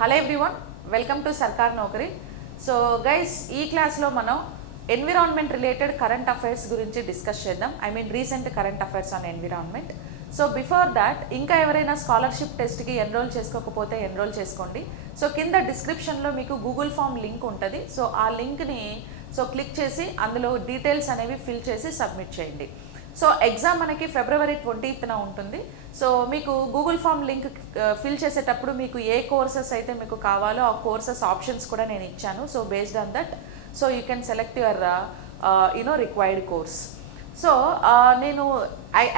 Hello everyone, welcome to సర్కార్ నౌకరీ. So guys, ఈ క్లాస్లో మనం ఎన్విరాన్మెంట్ రిలేటెడ్ కరెంట్ అఫైర్స్ గురించి డిస్కస్ చేద్దాం. Recent current affairs on environment. So before that, ఇంకా ఎవరైనా స్కాలర్షిప్ టెస్ట్కి ఎన్రోల్ చేసుకోకపోతే ఎన్రోల్ చేసుకోండి. సో కింద డిస్క్రిప్షన్లో మీకు గూగుల్ ఫామ్ లింక్ ఉంటుంది. సో ఆ లింక్ని క్లిక్ చేసి అందులో డీటెయిల్స్ అనేవి ఫిల్ చేసి సబ్మిట్ చేయండి. సో ఎగ్జామ్ మనకి February 20th ఉంటుంది. సో మీకు గూగుల్ ఫామ్ లింక్ ఫిల్ చేసేటప్పుడు మీకు ఏ కోర్సెస్ అయితే మీకు కావాలో ఆ కోర్సెస్ ఆప్షన్స్ కూడా నేను ఇచ్చాను. So based on that you can select your required course. So నేను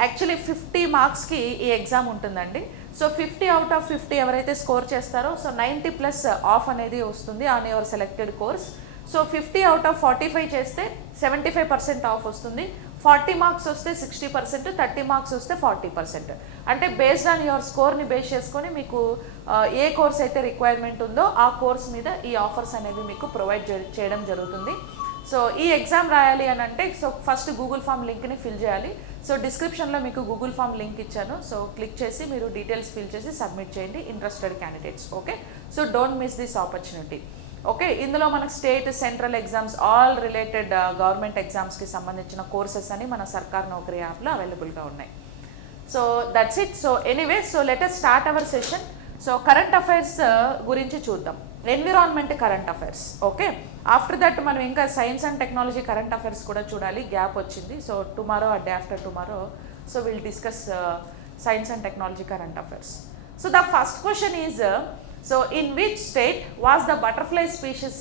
యాక్చువల్లీ 50 మార్క్స్కి ఈ ఎగ్జామ్ ఉంటుందండి. సో 50 out of 50 ఎవరైతే స్కోర్ చేస్తారో 90+ ఆఫ్ అనేది వస్తుంది on your selected course. So 50 out of 45 చేస్తే 75% ఆఫ్ వస్తుంది. 40 మార్క్స్ వస్తే 60%, 30 మార్క్స్ వస్తే 40%. అంటే బేస్డ్ ఆన్ యువర్ స్కోర్ని బేస్ చేసుకొని మీకు ఏ కోర్స్ అయితే రిక్వైర్మెంట్ ఉందో ఆ కోర్స్ మీద ఈ ఆఫర్స్ అనేవి మీకు ప్రొవైడ్ చేయడం జరుగుతుంది. సో ఈ ఎగ్జామ్ రాయాలి అని అంటే ఫస్ట్ గూగుల్ ఫామ్ లింక్ని ఫిల్ చేయాలి. సో డిస్క్రిప్షన్లో మీకు గూగుల్ ఫామ్ లింక్ ఇచ్చాను. సో క్లిక్ చేసి మీరు డీటెయిల్స్ ఫిల్ చేసి సబ్మిట్ చేయండి, interested candidates. Okay, so don't miss this opportunity. Okay, ఇందులో మనకు state, central exams, all related government ఎగ్జామ్స్కి సంబంధించిన కోర్సెస్ అని మన సర్కార్ నౌకరీ యాప్లో అవైలబుల్గా ఉన్నాయి. So that's it. So anyway, so let us start our session. So current affairs గురించి చూద్దాం. Environment current affairs. Okay, after that మనం ఇంకా science and technology current affairs కూడా చూడాలి. గ్యాప్ వచ్చింది. So tomorrow day after tomorrow will discuss science and technology current affairs. So the first question is, so in which state was the butterfly species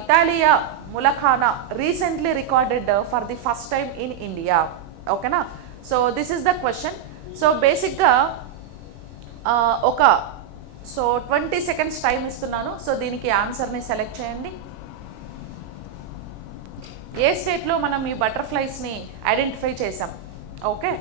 Ithalia mulacana recently recorded for the first time in India? Okay na? So this is the question. So basic ga oka 20 seconds time istunnanu. So దీనికి answer ని select చేయండి. ఏ state లో మనం ఈ butterflies ని identify చేసాం? Okay,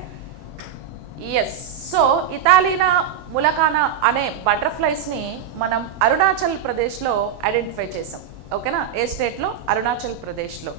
yes. So ఇథాలియా ములకానా అనే బటర్ఫ్లైస్ని మనం అరుణాచల్ ప్రదేశ్లో ఐడెంటిఫై చేసాం. ఓకేనా? ఏ స్టేట్లో? అరుణాచల్ ప్రదేశ్లో.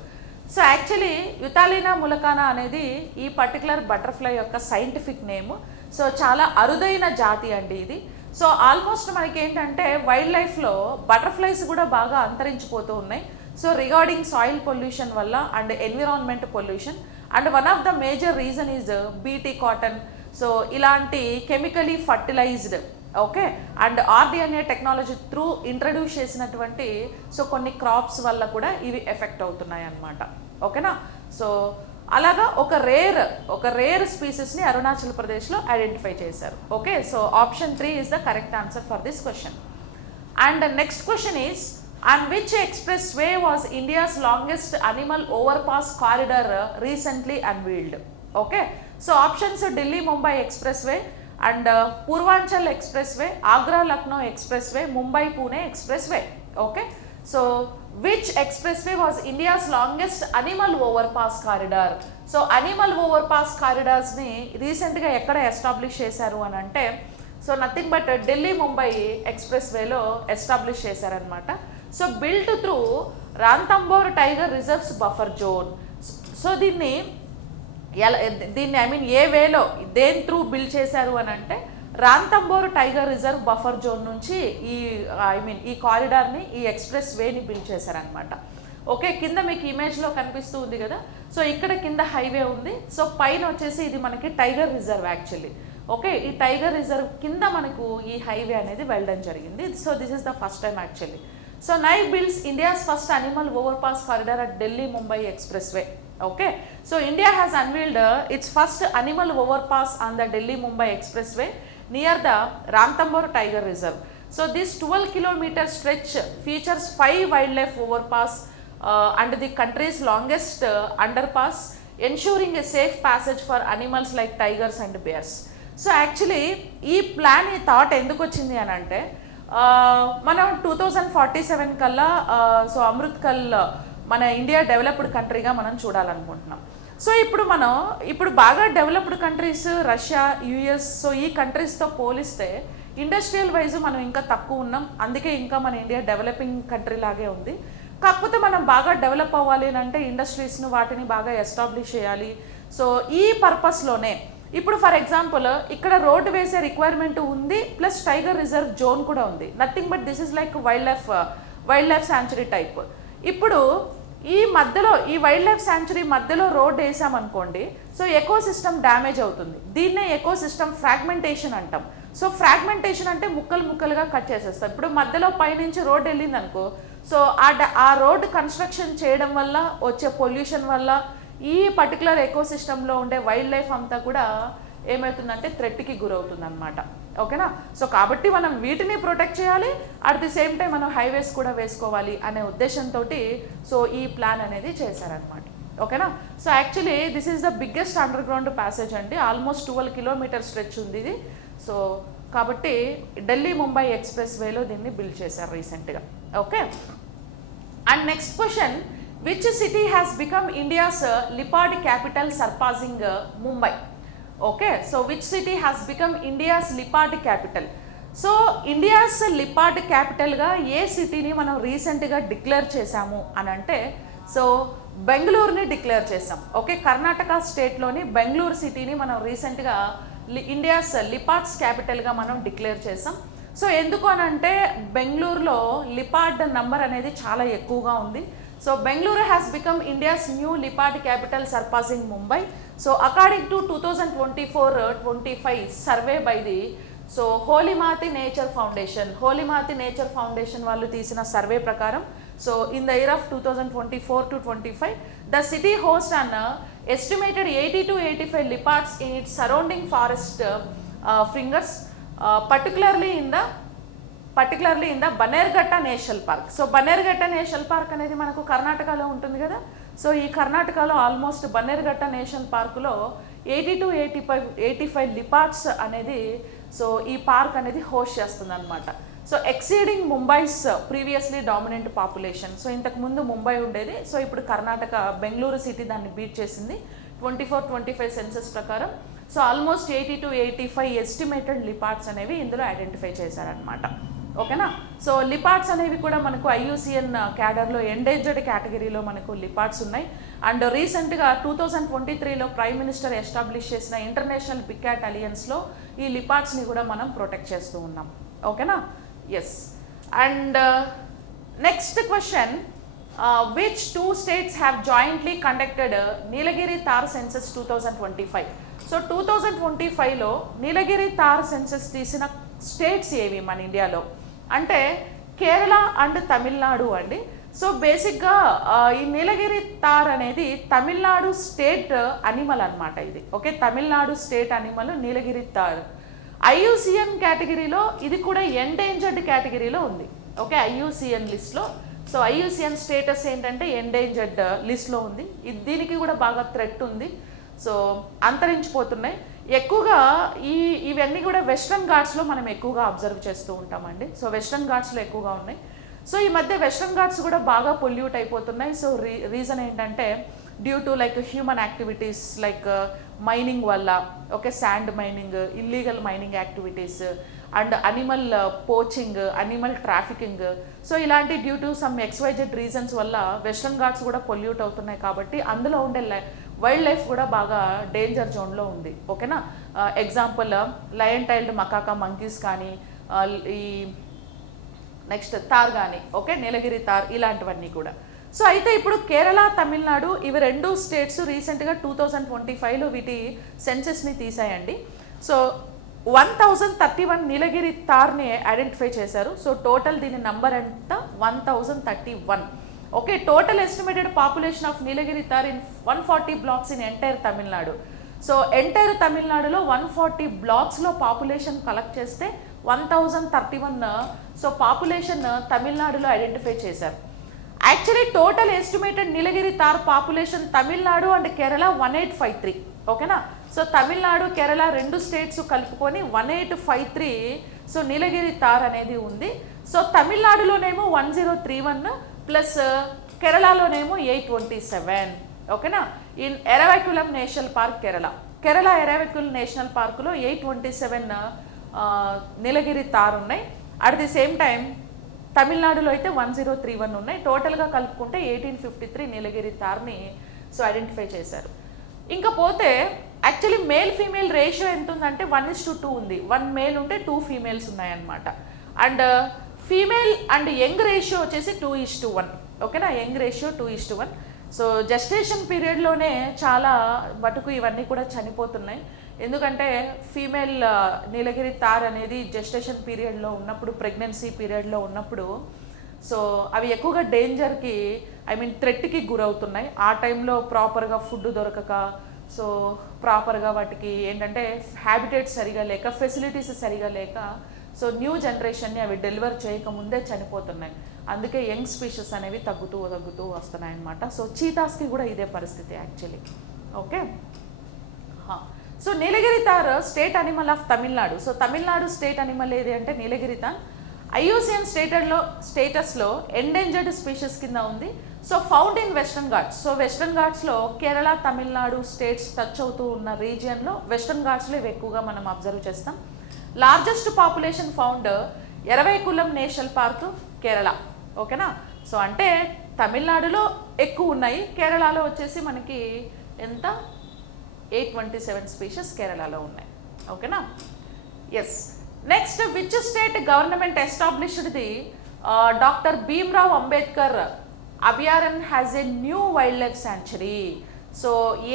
సో యాక్చువల్లీ ఇథాలియా ములకానా అనేది ఈ పర్టికులర్ బటర్ఫ్లై యొక్క సైంటిఫిక్ నేమ్. సో చాలా అరుదైన జాతి అండి ఇది. సో ఆల్మోస్ట్ మనకి ఏంటంటే వైల్డ్ లైఫ్లో బటర్ఫ్లైస్ కూడా బాగా అంతరించిపోతూ ఉన్నాయి. సో రిగార్డింగ్ సాయిల్ పొల్యూషన్ వల్ల and environment pollution, and one of the major reason is BT cotton. So ఇలాంటి chemically fertilised, okay, and RDNA technology through introduce చేసినటువంటి కొన్ని క్రాప్స్ వల్ల కూడా ఇవి ఎఫెక్ట్ అవుతున్నాయి అన్నమాట. ఓకేనా? సో అలాగా ఒక రేర్ స్పీసెస్ని అరుణాచల్ ప్రదేశ్లో ఐడెంటిఫై చేశారు. Okay, so option 3 is the correct answer for this question. And next question is, on which expressway was India's longest animal overpass corridor recently unveiled? Okay, so options are Delhi Mumbai expressway and Purvanchal expressway, Agra Lucknow expressway, Mumbai Pune expressway. Okay, so which expressway was India's longest animal overpass corridor? So animal overpass corridors ni recent ga ekkada establish chesaru అని అంటే nothing but Delhi Mumbai expressway లో establish చేశారు అన్నమాట. So built through Ranthambore Tiger Reserves buffer zone. So దీన్ని ఏ వేలో దేని through build చేశారు అని అంటే Ranthambore Tiger Reserve buffer zone నుంచి ఈ కారిడార్ని, ఈ ఎక్స్ప్రెస్ వేని బిల్డ్ చేశారనమాట. ఓకే, కింద మీకు ఇమేజ్లో కనిపిస్తూ ఉంది కదా. సో ఇక్కడ కింద హైవే ఉంది. సో పైన వచ్చేసి ఇది మనకి టైగర్ రిజర్వ్ యాక్చువల్లీ. ఓకే, ఈ టైగర్ రిజర్వ్ కింద మనకు ఈ హైవే అనేది వెళ్ళడం జరిగింది. So this is the first time actually. So NIC builds India's first animal overpass corridor at Delhi Mumbai Expressway. Okay, so India has unveiled its first animal overpass on the Delhi Mumbai Expressway near the Ranthambore Tiger Reserve. So this 12-kilometer stretch features 5 wildlife overpass and the country's longest underpass, ensuring a safe passage for animals like tigers and bears. So actually ఈ plan, ఈ thought ఎందుకు వచ్చింది అని అంటే మనం 2047 కల్లా అమృత్కల్ మన India developed కంట్రీగా మనం చూడాలనుకుంటున్నాం. సో ఇప్పుడు బాగా developed countries Russia, US, so ఈ కంట్రీస్తో పోలిస్తే ఇండస్ట్రియల్ వైజ్ మనం ఇంకా తక్కువ ఉన్నాం. అందుకే ఇంకా మన ఇండియా డెవలపింగ్ కంట్రీ లాగే ఉంది. కాకపోతే మనం బాగా డెవలప్ అవ్వాలి అని అంటే ఇండస్ట్రీస్ను వాటిని బాగా ఎస్టాబ్లిష్ చేయాలి. సో ఈ పర్పస్లోనే ఇప్పుడు ఫర్ ఎగ్జాంపుల్ ఇక్కడ రోడ్డు వేసే రిక్వైర్మెంట్ ఉంది, ప్లస్ టైగర్ రిజర్వ్ జోన్ కూడా ఉంది. Nothing but this is like wild life sanctuary type. ఇప్పుడు ఈ మధ్యలో ఈ వైల్డ్ లైఫ్ శాంచురీ మధ్యలో రోడ్ వేసామనుకోండి, సో ఎకో సిస్టమ్ డ్యామేజ్ అవుతుంది. దీన్నే ఎకో సిస్టమ్ ఫ్రాగ్మెంటేషన్ అంటాం. సో ఫ్రాగ్మెంటేషన్ అంటే ముక్కలు ముక్కలుగా కట్ చేసేస్తాం. ఇప్పుడు మధ్యలో పైనుంచి రోడ్ వెళ్ళింది అనుకో, సో ఆ రోడ్ కన్స్ట్రక్షన్ చేయడం వల్ల వచ్చే పొల్యూషన్ వల్ల ఈ పర్టికులర్ ఎకో సిస్టంలో ఉండే వైల్డ్ లైఫ్ అంతా కూడా ఏమవుతుందంటే థ్రెట్కి గురవుతుంది అనమాట. ఓకేనా? సో కాబట్టి మనం వీటిని ప్రొటెక్ట్ చేయాలి, అట్ ది సేమ్ టైం మనం హైవేస్ కూడా వేసుకోవాలి అనే ఉద్దేశంతో సో ఈ ప్లాన్ అనేది చేశారనమాట. ఓకేనా? So actually this is the biggest under ground passage అండి. ఆల్మోస్ట్ 12 కిలోమీటర్ స్ట్రెచ్ ఉంది ఇది. సో కాబట్టి ఢిల్లీ ముంబై ఎక్స్ప్రెస్ వేలో దీన్ని బిల్డ్ చేశారు రీసెంట్గా. Okay, and next question, which city has become India's leopard capital surpassing Mumbai? Okay, so which city has become India's leopard capital? So India's leopard క్యాపిటల్గా ఏ సిటీని మనం రీసెంట్గా డిక్లేర్ చేశాము అని అంటే, సో బెంగళూరుని డిక్లేర్ చేసాం. ఓకే, కర్ణాటక స్టేట్లోని బెంగళూరు సిటీని మనం రీసెంట్గా ఇండియాస్ లిపార్డ్స్ క్యాపిటల్గా మనం డిక్లేర్ చేసాం. సో ఎందుకు అని అంటే బెంగళూరులో లిపార్డ్ నంబర్ అనేది చాలా ఎక్కువగా ఉంది. So Bengaluru has become India's new leopard capital surpassing Mumbai. So according to 2024-25 survey by the so Holematthi Nature Foundation వాళ్ళు తీసిన సర్వే ప్రకారం, so in the year of 2024-25 the city host an estimated 80 to 85 leopards in its surrounding forest fingers, particularly in the Bannerghatta National Park. So Bannerghatta National Park అనేది మనకు కర్ణాటకలో ఉంటుంది కదా. So ఈ కర్ణాటకలో ఆల్మోస్ట్ బన్నెర్ఘట్ట నేషనల్ పార్కులో 80 to 85 లిపార్డ్స్ అనేది so ఈ పార్క్ అనేది హోస్ట్ చేస్తుంది అనమాట. So exceeding Mumbai's previously dominant population. So ఇంతకుముందు ముంబై ఉండేది, సో ఇప్పుడు కర్ణాటక బెంగళూరు సిటీ దాన్ని బీట్ చేసింది 24-25 సెన్సస్ ప్రకారం. So almost 80 to 85 estimated leopards అనేవి ఇందులో ఐడెంటిఫై చేశారనమాట. ఓకేనా? సో లిపార్డ్స్ అనేవి కూడా మనకు IUCN క్యాడర్లో ఎండేంజర్డ్ కేటగిరీలో మనకు లిపార్డ్స్ ఉన్నాయి. అండ్ రీసెంట్గా 2023లో ప్రైమ్ మినిస్టర్ ఎస్టాబ్లిష్ చేసిన ఇంటర్నేషనల్ బిగ్ క్యాట్ అలియన్స్లో ఈ లిపార్డ్స్ని కూడా మనం ప్రొటెక్ట్ చేస్తూ ఉన్నాం. ఓకేనా? Yes. And next question, which 2 states have jointly conducted Nilgiri tahr census 2025? So 2025లో నీలగిరి తార్ సెన్సస్ తీసిన స్టేట్స్ ఏవి మన ఇండియాలో అంటే కేరళ అండ్ తమిళనాడు అండి. సో బేసిక్గా ఈ నీలగిరి తార్ అనేది తమిళనాడు స్టేట్ అనిమల్ అనమాట ఇది. ఓకే, తమిళనాడు స్టేట్ అనిమల్ నీలగిరి తార్. IUCN కేటగిరీలో ఇది కూడా ఎండేంజర్డ్ కేటగిరీలో ఉంది. ఓకే, IUCN లిస్ట్లో. సో IUCN స్టేటస్ ఏంటంటే ఎండేంజర్డ్ లిస్ట్లో ఉంది. దీనికి కూడా బాగా థ్రెట్ ఉంది. సో అంతరించిపోతున్నాయి ఎక్కువగా. ఇవన్నీ కూడా వెస్ట్రన్ ఘాట్స్లో మనం ఎక్కువగా అబ్జర్వ్ చేస్తూ ఉంటామండి. సో వెస్ట్రన్ ఘాట్స్లో ఎక్కువగా ఉన్నాయి. సో ఈ మధ్య వెస్ట్రన్ ఘాట్స్ కూడా బాగా పొల్యూట్ అయిపోతున్నాయి. సో రీజన్ ఏంటంటే due to like human activities like mining వల్ల, okay, sand mining, illegal mining activities and animal poaching, animal trafficking. So ఇలాంటి due to some XYZ reasons వల్ల వెస్ట్రన్ ఘాట్స్ కూడా పొల్యూట్ అవుతున్నాయి. కాబట్టి అందులో ఉండే వైల్డ్ లైఫ్ కూడా బాగా డేంజర్ జోన్లో ఉంది. ఓకేనా? ఎగ్జాంపుల్ లయన్ టైల్డ్ మకాకా మంకీస్ కానీ, ఈ నెక్స్ట్ తార్ కానీ, ఓకే, నీలగిరి తార్, ఇలాంటివన్నీ కూడా. సో అయితే ఇప్పుడు కేరళ, తమిళనాడు ఇవి 2 స్టేట్స్ రీసెంట్గా 2025లో వీటి సెన్సెస్ని తీసాయండి. సో 1031 నీలగిరి తార్ని ఐడెంటిఫై చేశారు. సో టోటల్ దీని నంబర్ ఎంత? 1031. Okay, total estimated population of Nilgiri tar in 140 blocks in entire Tamil Nadu. So entire తమిళనాడులో 140 బ్లాక్స్లో పాపులేషన్ కలెక్ట్ చేస్తే 1031 సో పాపులేషన్ తమిళనాడులో ఐడెంటిఫై చేశారు. Actually total estimated Nilgiri tar population Tamil Nadu and Kerala 1853. ఓకేనా? సో తమిళనాడు, కేరళ 2 స్టేట్స్ కలుపుకొని 1853 so Nilgiri tahr అనేది ఉంది. సో తమిళనాడులోనేమో 1031 ప్లస్ కేరళలోనేమో 827. ఓకేనా? In Eravikulam National Park Kerala Eravikulam National పార్కులో 827 నీలగిరి తార్ ఉన్నాయి. అట్ ది సేమ్ టైం తమిళనాడులో అయితే 1031 ఉన్నాయి. టోటల్గా కలుపుకుంటే 1853 నీలగిరి తార్ని సో ఐడెంటిఫై చేశారు. ఇంకా పోతే యాక్చువల్లీ మేల్ ఫీమేల్ రేషియో ఎంత ఉందంటే 1:2 ఉంది. 1 మేల్ ఉంటే 2 ఫీమేల్స్ ఉన్నాయన్నమాట. And female and young ratio వచ్చేసి 2:1. ఓకేనా, యంగ్ రేషియో 2:1. సో జెస్టేషన్ పీరియడ్లోనే చాలా మటుకు ఇవన్నీ కూడా చనిపోతున్నాయి. ఎందుకంటే ఫీమేల్ నీలగిరి తార్ అనేది జెస్టేషన్ పీరియడ్లో ఉన్నప్పుడు, ప్రెగ్నెన్సీ పీరియడ్లో ఉన్నప్పుడు సో అవి ఎక్కువగా డేంజర్కి థ్రెట్కి గురవుతున్నాయి. ఆ టైంలో ప్రాపర్గా ఫుడ్ దొరకక, సో ప్రాపర్గా వాటికి ఏంటంటే హ్యాబిటేట్స్ సరిగా లేక, ఫెసిలిటీస్ సరిగా లేక, సో న్యూ జనరేషన్ని అవి డెలివర్ చేయకముందే చనిపోతున్నాయి. అందుకే యంగ్ స్పీషెస్ అనేవి తగ్గుతూ వస్తున్నాయి అన్నమాట. సో చీతాస్కి కూడా ఇదే పరిస్థితి actually. Okay, so Nilgiri tahr state animal of Tamil Nadu. So Tamil Nadu state animal ఏది అంటే నీలగిరి తార్. IUCN స్టేటస్లో ఎండేంజర్డ్ స్పీషీస్ కింద ఉంది. So found in western ghats. So western ఘాట్స్లో కేరళ, తమిళనాడు స్టేట్స్ టచ్ అవుతూ ఉన్న రీజియన్లో వెస్టర్న్ ఘాట్స్లో ఇవి ఎక్కువగా మనం అబ్జర్వ్ చేస్తాం. Largest population found Eravikulam National Park, Kerala. ఓకేనా, సో అంటే తమిళనాడులో ఎక్కువ ఉన్నాయి, కేరళలో వచ్చేసి మనకి ఎంత 827 స్పీషీస్ కేరళలో ఉన్నాయి. ఓకేనా, yes. Next, which state government established the doctor Bhimrao Ambedkar అభయారణ్ has a new wild life sanctuary. So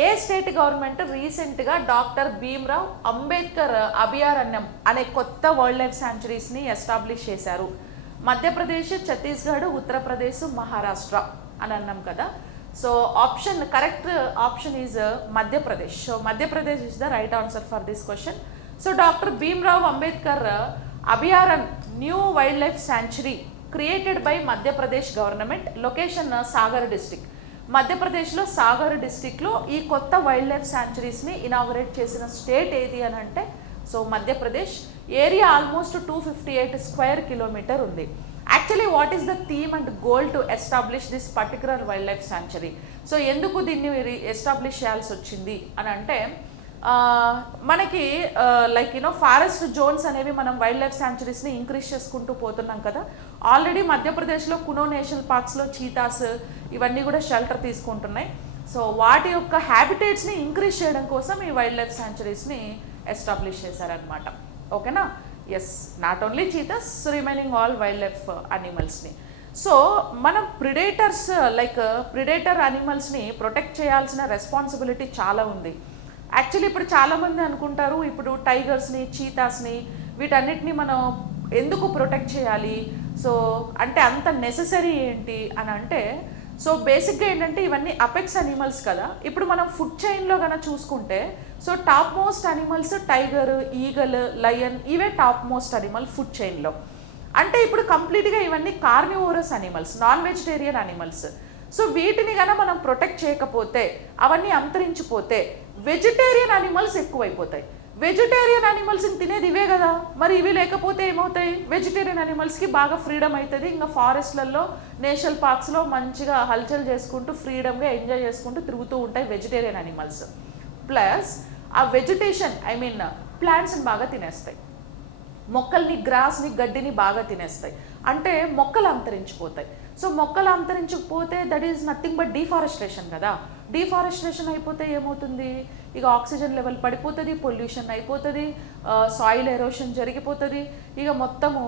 ఏ స్టేట్ గవర్నమెంట్ రీసెంట్గా డాక్టర్ భీమ్రావ్ అంబేద్కర్ అభయారణ్యం అనే కొత్త వైల్డ్ లైఫ్ శాంచురీస్ని ఎస్టాబ్లిష్ చేశారు? మధ్యప్రదేశ్, ఛత్తీస్గఢ్, ఉత్తరప్రదేశ్, మహారాష్ట్ర అని అన్నాం కదా. So correct option is Madhya Pradesh. So Madhya Pradesh is the right answer for this question. So doctor Bhimrao Ambedkar Abhayaranya new wild life sanctuary created by Madhya Pradesh government, location Sagar district. మధ్యప్రదేశ్లో సాగర్ డిస్ట్రిక్ట్లో ఈ కొత్త వైల్డ్ లైఫ్ శాంచురీస్ని ఇనాగరేట్ చేసిన స్టేట్ ఏది అని అంటే so Madhya Pradesh. Area almost 258 square kilometer ఉంది. Actually what is the theme and goal to establish this particular wild life sanctuary? So ఎందుకు దీన్ని ఎస్టాబ్లిష్ చేయాల్సి వచ్చింది అని అంటే మనకి ఫారెస్ట్ జోన్స్ అనేవి మనం వైల్డ్ లైఫ్ శాంచురీస్ని ఇంక్రీజ్ చేసుకుంటూ పోతున్నాం కదా. ఆల్రెడీ మధ్యప్రదేశ్లో కునో నేషనల్ పార్క్స్లో చీతాస్ ఇవన్నీ కూడా షెల్టర్ తీసుకుంటున్నాయి. సో వాటి యొక్క హ్యాబిటేట్స్ని ఇంక్రీజ్ చేయడం కోసం ఈ వైల్డ్ లైఫ్ శాంచురీస్ని ఎస్టాబ్లిష్ చేశారనమాట. ఓకేనా, yes. Not only cheetahs, remaining all wild life అనిమల్స్ని. సో మనం ప్రిడేటర్ అనిమల్స్ని ప్రొటెక్ట్ చేయాల్సిన రెస్పాన్సిబిలిటీ చాలా ఉంది. యాక్చువల్లీ ఇప్పుడు చాలామంది అనుకుంటారు ఇప్పుడు టైగర్స్ని, చీతాస్ని వీటన్నిటిని మనం ఎందుకు ప్రొటెక్ట్ చేయాలి, సో అంటే అంత నెససరీ ఏంటి అని అంటే సో బేసిక్గా ఏంటంటే ఇవన్నీ అపెక్స్ అనిమల్స్ కదా. ఇప్పుడు మనం ఫుడ్ చైన్లో కనుక చూసుకుంటే so top most animals tiger, eagle, lion ఇవే టాప్ మోస్ట్ అనిమల్ ఫుడ్ చైన్లో. అంటే ఇప్పుడు కంప్లీట్గా ఇవన్నీ carnivorous animals, non vegetarian animals. So వీటిని కనుక మనం ప్రొటెక్ట్ చేయకపోతే, అవన్నీ అంతరించిపోతే వెజిటేరియన్ అనిమల్స్ ఎక్కువైపోతాయి. వెజిటేరియన్ అనిమల్స్ని తినేది ఇవే కదా, మరి ఇవి లేకపోతే ఏమవుతాయి? వెజిటేరియన్ అనిమల్స్కి బాగా ఫ్రీడమ్ అవుతుంది. ఇంకా ఫారెస్ట్లలో, నేషనల్ పార్క్స్లో మంచిగా హల్చల్ చేసుకుంటూ ఫ్రీడమ్గా ఎంజాయ్ చేసుకుంటూ తిరుగుతూ ఉంటాయి వెజిటేరియన్ అనిమల్స్. ప్లస్ ఆ వెజిటేషన్ ప్లాంట్స్ని బాగా తినేస్తాయి, మొక్కల్ని, గ్రాస్ని, గడ్డిని బాగా తినేస్తాయి. అంటే మొక్కలు అంతరించిపోతాయి. సో మొక్కలు అంతరించకపోతే that is nothing but deforestation కదా. డీఫారెస్ట్రేషన్ అయిపోతే ఏమవుతుంది? ఇక ఆక్సిజన్ లెవెల్ పడిపోతుంది, పొల్యూషన్ అయిపోతుంది, సాయిల్ ఎరోషన్ జరిగిపోతుంది. ఇక మొత్తము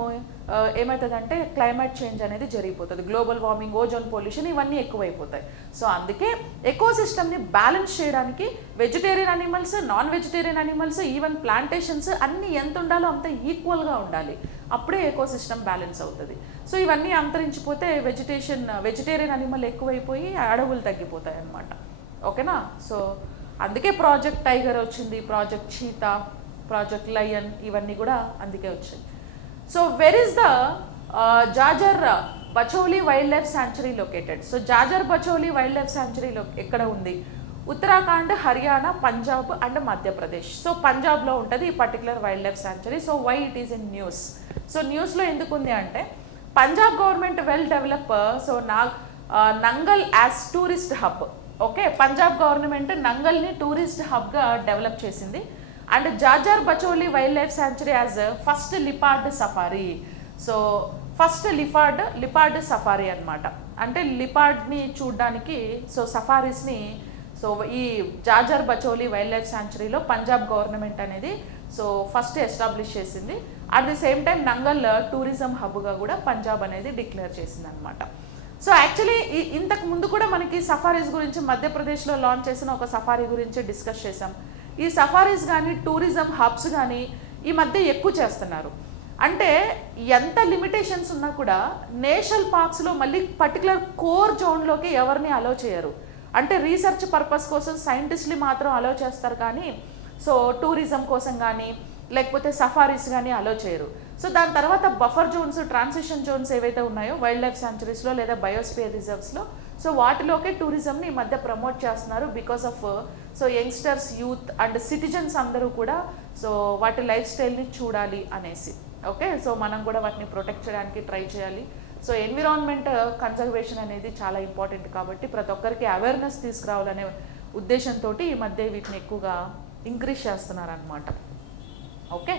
ఏమవుతుందంటే క్లైమేట్ చేంజ్ అనేది జరిగిపోతుంది, గ్లోబల్ వార్మింగ్, ఓజోన్ పొల్యూషన్ ఇవన్నీ ఎక్కువైపోతాయి. సో అందుకే ఎకోసిస్టమ్ని బ్యాలెన్స్ చేయడానికి vegetarian animals, non vegetarian animals, even plantations అన్నీ ఎంత ఉండాలో అంత ఈక్వల్గా ఉండాలి. అప్పుడే ఎకోసిస్టమ్ బ్యాలెన్స్ అవుతుంది. సో ఇవన్నీ అంతరించిపోతే వెజిటేరియన్ అనిమల్ ఎక్కువైపోయి అడవులు తగ్గిపోతాయి అన్నమాట. ఓకేనా, సో అందుకే ప్రాజెక్ట్ టైగర్ వచ్చింది, ప్రాజెక్ట్ చీతా, ప్రాజెక్ట్ లయన్ ఇవన్నీ కూడా అందుకే వచ్చాయి. So where is the Jhajjar Bachauli wild life sanctuary located? So Jhajjar Bachauli wild life sanctuary ఎక్కడ ఉంది? ఉత్తరాఖండ్, హర్యానా, పంజాబ్ అండ్ మధ్యప్రదేశ్. సో పంజాబ్లో ఉంటుంది ఈ particular wild life sanctuary. So why it is in news? So న్యూస్లో ఎందుకు ఉంది అంటే Punjab government well develop so Nangal as tourist hub. Okay, Punjab government నంగల్ని tourist హబ్గా డెవలప్ చేసింది. And Jhajjar Bachauli wild life sanctuary as first leopard safari. So first leopard safari అనమాట. అంటే లిపార్డ్ని చూడడానికి సో సఫారీస్ని సో ఈ జాజర్ బచౌలి వైల్డ్ లైఫ్ శాంచురీలో పంజాబ్ గవర్నమెంట్ అనేది సో ఫస్ట్ ఎస్టాబ్లిష్ చేసింది. At the same time Nangal tourism హబ్గా కూడా పంజాబ్ అనేది డిక్లేర్ చేసింది అనమాట. సో యాక్చువల్లీ ఇంతకు ముందు కూడా మనకి సఫారీస్ గురించి మధ్యప్రదేశ్లో లాంచ్ చేసిన ఒక సఫారీ గురించి డిస్కస్ చేసాం. ఈ సఫారీస్ కానీ టూరిజం హబ్స్ కానీ ఈ మధ్య ఎక్కువ చేస్తున్నారు. అంటే ఎంత లిమిటేషన్స్ ఉన్నా కూడా నేషనల్ పార్క్స్లో మళ్ళీ పర్టికులర్ కోర్ జోన్లోకి ఎవరిని అలో చేయరు. అంటే రీసెర్చ్ పర్పస్ కోసం సైంటిస్ట్ని మాత్రం అలో చేస్తారు, కానీ సో టూరిజం కోసం కానీ లేకపోతే సఫారీస్ కానీ అలో చేయరు. సో దాని తర్వాత బఫర్ జోన్స్, ట్రాన్సిషన్ జోన్స్ ఏవైతే ఉన్నాయో వైల్డ్ లైఫ్ శాంచురీస్లో లేదా బయోస్పియర్ రిజర్వ్స్లో, సో వాటిలోకే టూరిజంని ఈ మధ్య ప్రమోట్ చేస్తున్నారు. Because of so youngsters, youth and citizens అందరూ కూడా సో వాటి లైఫ్ స్టైల్ని చూడాలి అనేసి. ఓకే, సో మనం కూడా వాటిని ప్రొటెక్ట్ చేయడానికి ట్రై చేయాలి. సో ఎన్విరాన్మెంట్ కన్జర్వేషన్ అనేది చాలా ఇంపార్టెంట్ కాబట్టి ప్రతి ఒక్కరికి అవేర్నెస్ తీసుకురావాలనే ఉద్దేశంతో ఈ మధ్య వీటిని ఎక్కువగా ఇంక్రీజ్ చేస్తున్నారనమాట. Okay,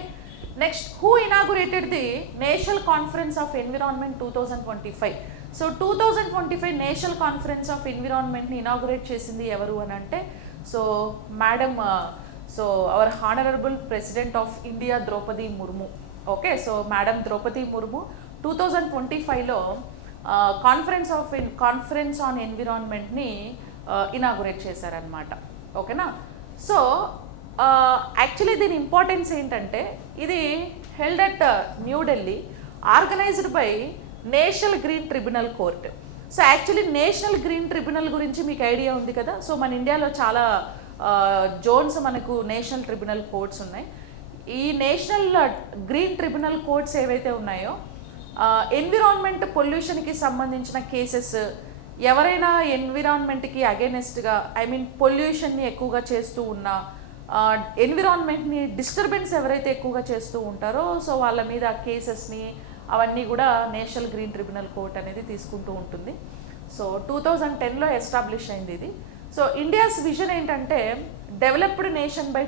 next, who inaugurated the national conference of environment 2025? So 2025 national conference of ఎన్విరాన్మెంట్ని ఇనాగురేట్ చేసింది ఎవరు అని అంటే so madam so our honourable president of India Draupadi Murmu. Okay, so madam Draupadi Murmu 2025లో కాన్ఫరెన్స్ ఆన్ ఎన్విరాన్మెంట్ని ఇనాగురేట్ చేశారనమాట. ఓకేనా. సో యాక్చువల్లీ దీని ఇంపార్టెన్స్ ఏంటంటే ఇది held at New Delhi, organised by national green tribunal court. So actually national green tribunal గురించి మీకు ఐడియా ఉంది కదా. సో మన ఇండియాలో చాలా జోన్స్ మనకు నేషనల్ ట్రిబ్యునల్ కోర్ట్స్ ఉన్నాయి. ఈ నేషనల్ గ్రీన్ ట్రిబ్యునల్ కోర్ట్స్ ఏవైతే ఉన్నాయో ఎన్విరాన్మెంట్ పొల్యూషన్కి సంబంధించిన కేసెస్, ఎవరైనా ఎన్విరాన్మెంట్కి అగేనెస్ట్గా పొల్యూషన్ని ఎక్కువగా చేస్తూ ఉన్నా, ఎన్విరాన్మెంట్ని డిస్టర్బెన్స్ ఎవరైతే ఎక్కువగా చేస్తూ ఉంటారో సో వాళ్ళ మీద కేసెస్ని అవన్నీ కూడా నేషనల్ గ్రీన్ ట్రిబ్యునల్ కోర్ట్ అనేది తీసుకుంటూ ఉంటుంది. సో 2010లో ఎస్టాబ్లిష్ అయింది ఇది. సో ఇండియాస్ విజన్ ఏంటంటే డెవలప్డ్ నేషన్ బై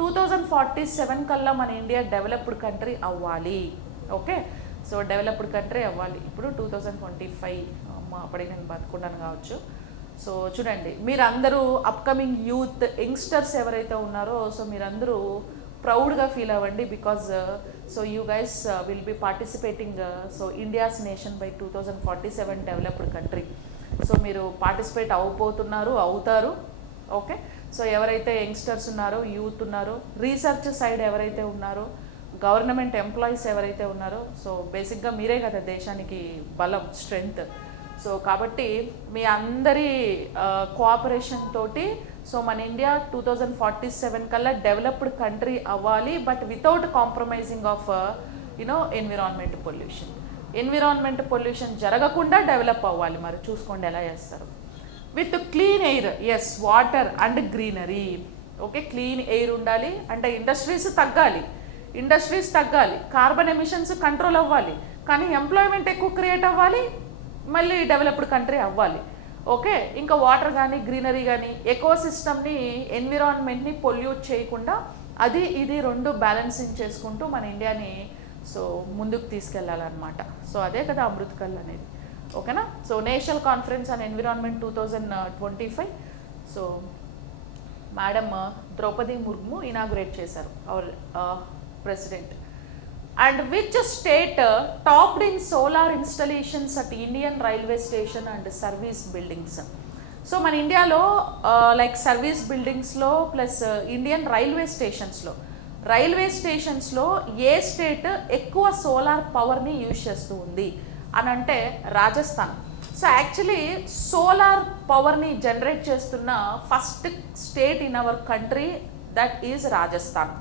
2047 కల్లా మన ఇండియా డెవలప్డ్ కంట్రీ అవ్వాలి. ఓకే, సో డెవలప్డ్ కంట్రీ అవ్వాలి. ఇప్పుడు 2025 అప్పటికి నేను బతుకున్నాను కావచ్చు. సో చూడండి, మీరందరూ అప్కమింగ్ యూత్ యంగ్స్టర్స్ ఎవరైతే ఉన్నారో సో మీరందరూ ప్రౌడ్గా ఫీల్ అవ్వండి. Because so you guys will be participating so India's nation by 2047 developed country. So మీరు పార్టిసిపేట్ అవుతారు. ఓకే, సో ఎవరైతే యంగ్స్టర్స్ ఉన్నారో, యూత్ ఉన్నారో, రీసెర్చ్ సైడ్ ఎవరైతే ఉన్నారో, గవర్నమెంట్ ఎంప్లాయీస్ ఎవరైతే ఉన్నారో, సో బేసిక్గా మీరే కదా దేశానికి బలం, స్ట్రెంగ్త్. సో కాబట్టి మీ అందరి కోఆపరేషన్ తోటి సో మన ఇండియా 2047 కల్లా డెవలప్డ్ కంట్రీ అవ్వాలి. But without compromising of environment pollution జరగకుండా డెవలప్ అవ్వాలి. మరి చూసుకోండి ఎలా చేస్తారు. With clean air, yes, water and greenery. Okay, clean air ఉండాలి అంటే ఇండస్ట్రీస్ తగ్గాలి, కార్బన్ ఎమిషన్స్ కంట్రోల్ అవ్వాలి, కానీ ఎంప్లాయ్మెంట్ ఎక్కువ క్రియేట్ అవ్వాలి, మళ్ళీ డెవలప్డ్ కంట్రీ అవ్వాలి. ఓకే, ఇంకా వాటర్ కానీ గ్రీనరీ కానీ ఎకో సిస్టమ్ని, ఎన్విరాన్మెంట్ని పొల్యూట్ చేయకుండా అది ఇది రెండు బ్యాలెన్సింగ్ చేసుకుంటూ మన ఇండియాని సో ముందుకు తీసుకెళ్ళాలన్నమాట. సో అదే కదా అమృత్ కల్ అనేది. ఓకేనా. So national conference on environment 2025 so madam Draupadi Murmu inaugurate చేశారు, our president. And which state topped in solar installations at Indian railway station and service buildings? So మన ఇండియాలో లైక్ సర్వీస్ బిల్డింగ్స్లో ప్లస్ ఇండియన్ రైల్వే స్టేషన్స్లో ఏ స్టేట్ ఎక్కువ solar పవర్ని use చేస్తూ ఉంది అని అంటే రాజస్థాన్. సో యాక్చువల్లీ సోలార్ పవర్ని జనరేట్ చేస్తున్న first state in our country that is Rajasthan.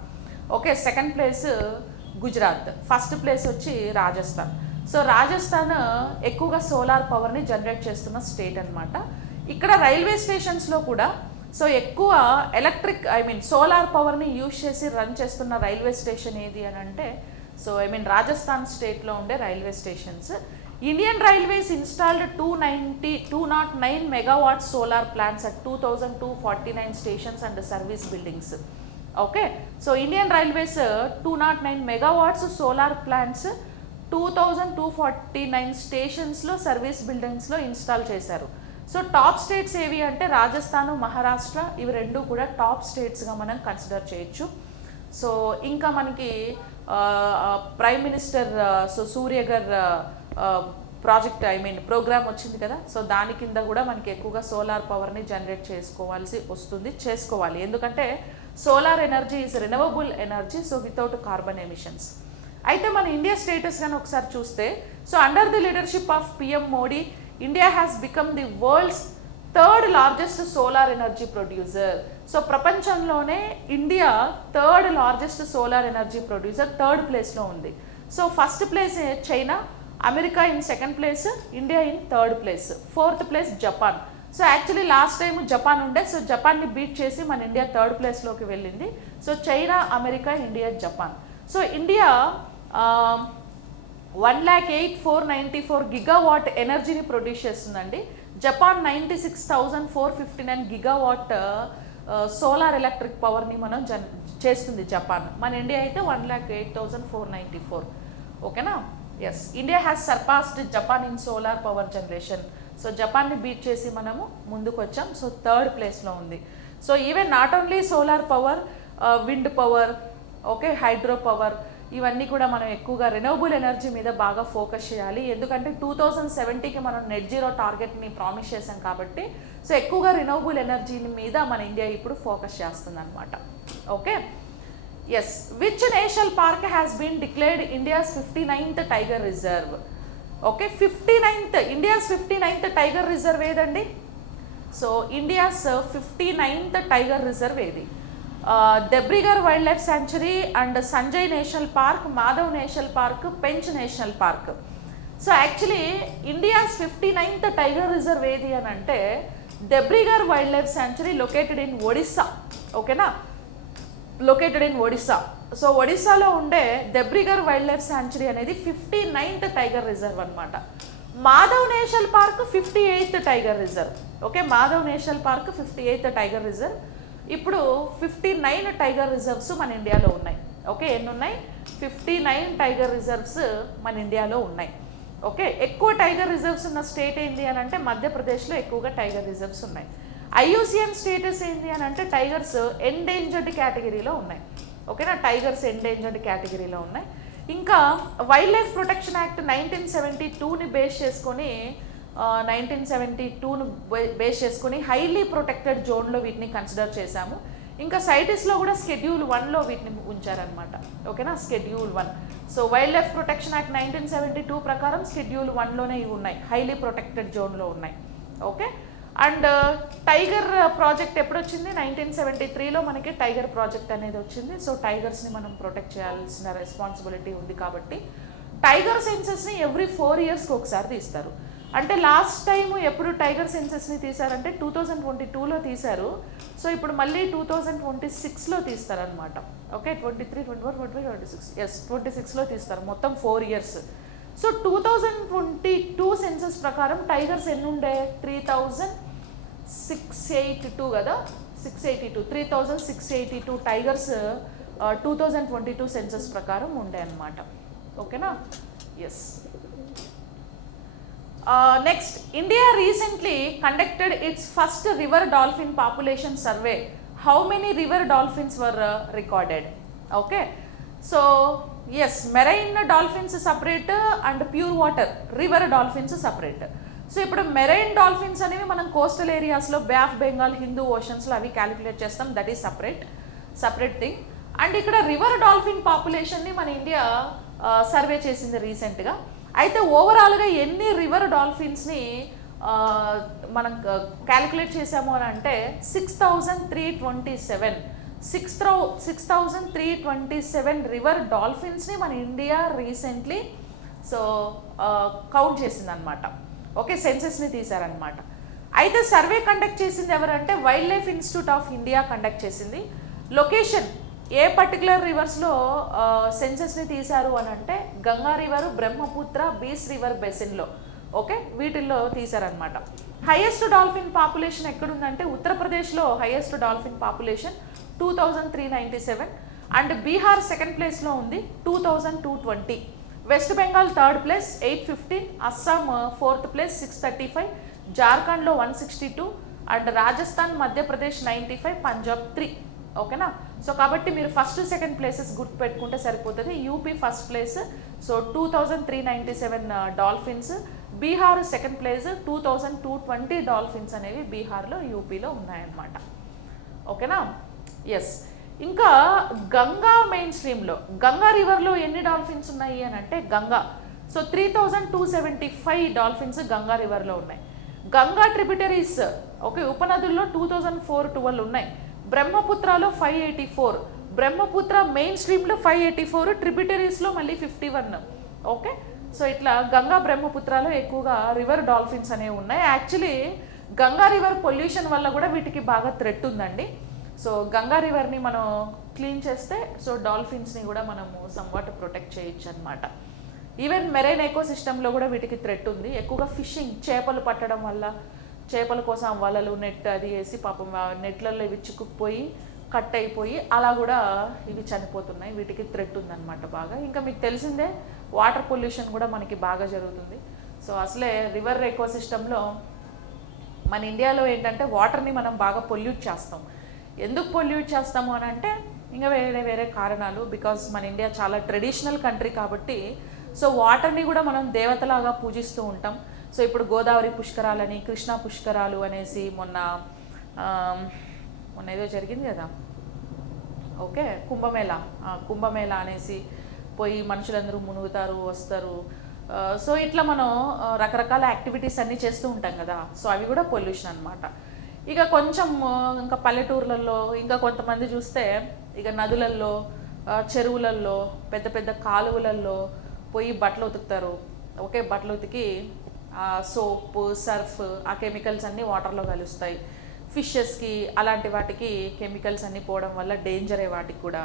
Okay, second place Gujarat, first place వచ్చి రాజస్థాన్. సో రాజస్థాన్ ఎక్కువగా సోలార్ పవర్ని జనరేట్ చేస్తున్న స్టేట్ అనమాట. ఇక్కడ రైల్వే స్టేషన్స్లో కూడా సో ఎక్కువ సోలార్ పవర్ని యూజ్ చేసి రన్ చేస్తున్న రైల్వే స్టేషన్ ఏది అని అంటే సో రాజస్థాన్ స్టేట్లో ఉండే railway stations. Indian railways installed 209 megawatts solar plants at 2,249 stations and service buildings. Okay, so Indian railways 209 megawatts solar plants 2249 స్టేషన్స్లో, సర్వీస్ బిల్డింగ్స్లో ఇన్స్టాల్ చేశారు. సో టాప్ స్టేట్స్ ఏవి అంటే రాజస్థాన్, మహారాష్ట్ర, ఇవి రెండు కూడా టాప్ స్టేట్స్గా మనం కన్సిడర్ చేయొచ్చు. సో ఇంకా మనకి prime minister Surya Ghar project program వచ్చింది కదా. సో దాని కింద కూడా మనకి ఎక్కువగా సోలార్ పవర్ని జనరేట్ చేసుకోవాలి. ఎందుకంటే solar energy is renewable energy, so without carbon emissions. అయితే మన ఇండియా స్టేటస్ కానీ ఒకసారి చూస్తే, so under the leadership of PM Modi, India has become the world's third largest solar energy producer. So ప్రపంచంలోనే India third largest solar energy producer, third ప్లేస్లో ఉంది. So first place China, America in second place, India in third place, fourth place Japan. So actually last time Japan ఉండే, so జపాన్ని beat చేసి మన India third ప్లేస్లోకి వెళ్ళింది. So China, America, India, Japan. So India 1,08,494 gigawatt ఎనర్జీని produce చేస్తుందండి. Japan 96,459 gigawatt solar electric పవర్ని మనం చేస్తుంది జపాన్. మన ఇండియా అయితే 1,08,494. ఓకేనా? Yes, India has surpassed Japan in solar power generation. So జపాన్ని బీట్ చేసి మనము ముందుకు వచ్చాం. సో థర్డ్ ప్లేస్లో ఉంది. So even not only solar power, wind power, okay, hydro power, ఇవన్నీ కూడా మనం ఎక్కువగా రెన్యూవబుల్ ఎనర్జీ మీద బాగా ఫోకస్ చేయాలి. ఎందుకంటే 2070కి మనం నెట్ జీరో టార్గెట్ని ప్రామిస్ చేసాం కాబట్టి, సో ఎక్కువగా రెన్యూవబుల్ ఎనర్జీ మీద మన ఇండియా ఇప్పుడు ఫోకస్ చేస్తుంది అనమాట. Okay, yes. Which national park has been declared India's 59th tiger reserve? Okay, 59th, India's 59th tiger reserve ఏదండి? So India's 59th tiger reserve ఏది? Debrigarh wild life sanctuary and Sanjay national park, Madhav national park, Pench national park. So actually India's 59th tiger reserve ఏది అని అంటే Debrigarh wild life sanctuary, located in Odisha. ఓకేనా, located in Odisha. So ఒడిస్సాలో ఉండే Debrigarh wild life sanctuary అనేది 59th tiger reserve అనమాట. Madhav national park 58th tiger reserve. Okay, Madhav national park 58th tiger reserve. ఇప్పుడు 59 tiger reserves మన ఇండియాలో ఉన్నాయి. ఓకే, ఎన్ని ఉన్నాయి? 59 టైగర్ రిజర్వ్స్ మన ఇండియాలో ఉన్నాయి. ఓకే, ఎక్కువ టైగర్ రిజర్వ్స్ ఉన్న స్టేట్ ఏంటి అని అంటే మధ్యప్రదేశ్లో ఎక్కువగా టైగర్ రిజర్వ్స్ ఉన్నాయి. ఐయుసిఎన్ స్టేటస్ ఏంటి అని అంటే టైగర్స్ ఎండేంజర్డ్ కేటగిరీలో ఉన్నాయి. ఓకేనా, టైగర్స్ ఎండేంజర్డ్ కేటగిరీలో ఉన్నాయి. ఇంకా వైల్డ్ లైఫ్ ప్రొటెక్షన్ యాక్ట్ 1972ని బేస్ చేసుకొని 1972ను బేస్ చేసుకొని హైలీ ప్రొటెక్టెడ్ జోన్లో వీటిని కన్సిడర్ చేశాము. ఇంకా సైటిస్లో కూడా షెడ్యూల్ 1లో వీటిని ఉంచారనమాట. ఓకేనా, schedule 1. So wild life protection act 1972 ప్రకారం షెడ్యూల్ 1లోనే ఇవి ఉన్నాయి, హైలీ ప్రొటెక్టెడ్ జోన్లో ఉన్నాయి. ఓకే, అండ్ టైగర్ ప్రాజెక్ట్ ఎప్పుడు వచ్చింది? 1973లో మనకి టైగర్ ప్రాజెక్ట్ అనేది వచ్చింది. సో టైగర్స్ని మనం ప్రొటెక్ట్ చేయాల్సిన రెస్పాన్సిబిలిటీ ఉంది కాబట్టి టైగర్ సెన్సెస్ని ఎవ్రీ 4 yearsకి ఒకసారి తీస్తారు. అంటే లాస్ట్ టైం ఎప్పుడు టైగర్ సెన్సెస్ని తీశారంటే 2022లో తీశారు. సో ఇప్పుడు మళ్ళీ 2026లో తీస్తారనమాట. ఓకే, 23, 24, 25, 26, ఎస్ 26లో తీస్తారు, మొత్తం 4 years. సో 2022 సెన్సెస్ ప్రకారం టైగర్స్ ఎన్ని ఉండే? 3,682 కదా, 3,682 టైగర్స్ 2022 సెన్సెస్ ప్రకారం ఉండే అనమాట. ఓకేనా, yes. Next, India recently conducted its first river dolphin population survey. How many river dolphins were recorded? Okay, so yes, marine dolphins separate and pure water river dolphins separate. So ఇప్పుడు marine dolphins అనేవి మనం coastal ఏరియాస్లో bay of Bengal, Hindu ఓషన్స్లో అవి calculate చేస్తాం, that is separate thing. And ఇక్కడ river dolphin పాపులేషన్ని మన ఇండియా సర్వే చేసింది రీసెంట్గా. అయితే ఓవరాల్గా ఎన్ని రివర్ డాల్ఫిన్స్ని మనం క్యాలిక్యులేట్ చేసాము అని అంటే 6,327 రివర్ డాల్ఫిన్స్ని మన ఇండియా రీసెంట్లీ సో కౌంట్ చేసిందనమాట. ఓకే, సెన్సెస్ని తీశారనమాట. అయితే సర్వే కండక్ట్ చేసింది ఎవరంటే wild life institute of India conduct చేసింది. లొకేషన్ ఏ పర్టికులర్ రివర్స్లో సెన్సెస్ని తీశారు అని అంటే గంగా రివర్, బ్రహ్మపుత్ర, బీస్ రివర్ బెసిన్లో. ఓకే, వీటిల్లో తీశారనమాట. హైయెస్ట్ డాల్ఫిన్ పాపులేషన్ ఎక్కడుందంటే ఉత్తరప్రదేశ్లో highest dolphin population 2,397 and Bihar second ప్లేస్లో ఉంది 2,220. West Bengal third place 815, Assam fourth place 635, జార్ఖండ్లో 162 అండ్ రాజస్థాన్, మధ్యప్రదేశ్ 95, పంజాబ్ 3. ఓకేనా. సో కాబట్టి మీరు ఫస్ట్ సెకండ్ ప్లేసెస్ గుర్తుపెట్టుకుంటే సరిపోతుంది. UP first place, so 2397 dolphins. Bihar second place, 2220 dolphins అనేవి బీహార్లో, యూపీలో ఉన్నాయన్నమాట. ఓకేనా. ఎస్. ఇంకా గంగా మెయిన్ స్ట్రీమ్లో, గంగా రివర్లో ఎన్ని డాల్ఫిన్స్ ఉన్నాయి అని అంటే గంగా, సో 3275 డాల్ఫిన్స్ గంగా రివర్లో ఉన్నాయి. గంగా ట్రిబ్యూటరీస్, ఓకే, ఉపనదుల్లో 2412 ఉన్నాయి. బ్రహ్మపుత్రలో 584, బ్రహ్మపుత్ర మెయిన్ స్ట్రీమ్లో 584, ట్రిబ్యూటరీస్లో మళ్ళీ 51. ఓకే. సో ఇట్లా గంగా బ్రహ్మపుత్రలో ఎక్కువగా రివర్ డాల్ఫిన్స్ అనేవి ఉన్నాయి. యాక్చువల్లీ గంగా రివర్ పొల్యూషన్ వల్ల కూడా వీటికి బాగా థ్రెట్ ఉందండి. సో గంగా రివర్ని మనం క్లీన్ చేస్తే సో డాల్ఫిన్స్ని కూడా మనము సమ్వాట్ ప్రొటెక్ట్ చేయొచ్చు అనమాట. ఈవెన్ మెరైన్ ఎకోసిస్టంలో కూడా వీటికి థ్రెట్ ఉంది. ఎక్కువగా ఫిషింగ్, చేపలు పట్టడం వల్ల, చేపల కోసం వలలు, నెట్ అది వేసి పాపం నెట్లలో ఇవి చిక్కుకుపోయి కట్ అయిపోయి అలా కూడా ఇవి చనిపోతున్నాయి. వీటికి థ్రెట్ ఉందన్నమాట బాగా. ఇంకా మీకు తెలిసిందే వాటర్ పొల్యూషన్ కూడా మనకి బాగా జరుగుతుంది. సో అసలే రివర్ ఎకోసిస్టంలో మన ఇండియాలో ఏంటంటే వాటర్ని మనం బాగా పొల్యూట్ చేస్తాం. ఎందుకు పొల్యూట్ చేస్తాము అని అంటే ఇంకా వేరే వేరే కారణాలు. బికాస్ మన ఇండియా చాలా ట్రెడిషనల్ కంట్రీ కాబట్టి సో వాటర్ని కూడా మనం దేవతలాగా పూజిస్తూ ఉంటాం. సో ఇప్పుడు గోదావరి పుష్కరాలని, కృష్ణా పుష్కరాలు అనేసి మొన్న ఏదో జరిగింది కదా, ఓకే, కుంభమేళా అనేసి పోయి మనుషులందరూ మునుగుతారు, వస్తారు. సో ఇట్లా మనం రకరకాల యాక్టివిటీస్ అన్నీ చేస్తూ ఉంటాం కదా. సో అవి కూడా పొల్యూషన్ అనమాట. ఇక కొంచెం ఇంకా పల్లెటూర్లలో ఇంకా కొంతమంది చూస్తే ఇక నదులల్లో, చెరువులల్లో, పెద్ద పెద్ద కాలువలల్లో పోయి బట్టలు ఉతుకుతారు. ఓకే, బట్టలు ఉతికి సోప్, సర్ఫ్, ఆ కెమికల్స్ అన్నీ వాటర్లో కలుస్తాయి. ఫిషెస్కి అలాంటి వాటికి కెమికల్స్ అన్నీ పోవడం వల్ల డేంజరే వాటికి కూడా.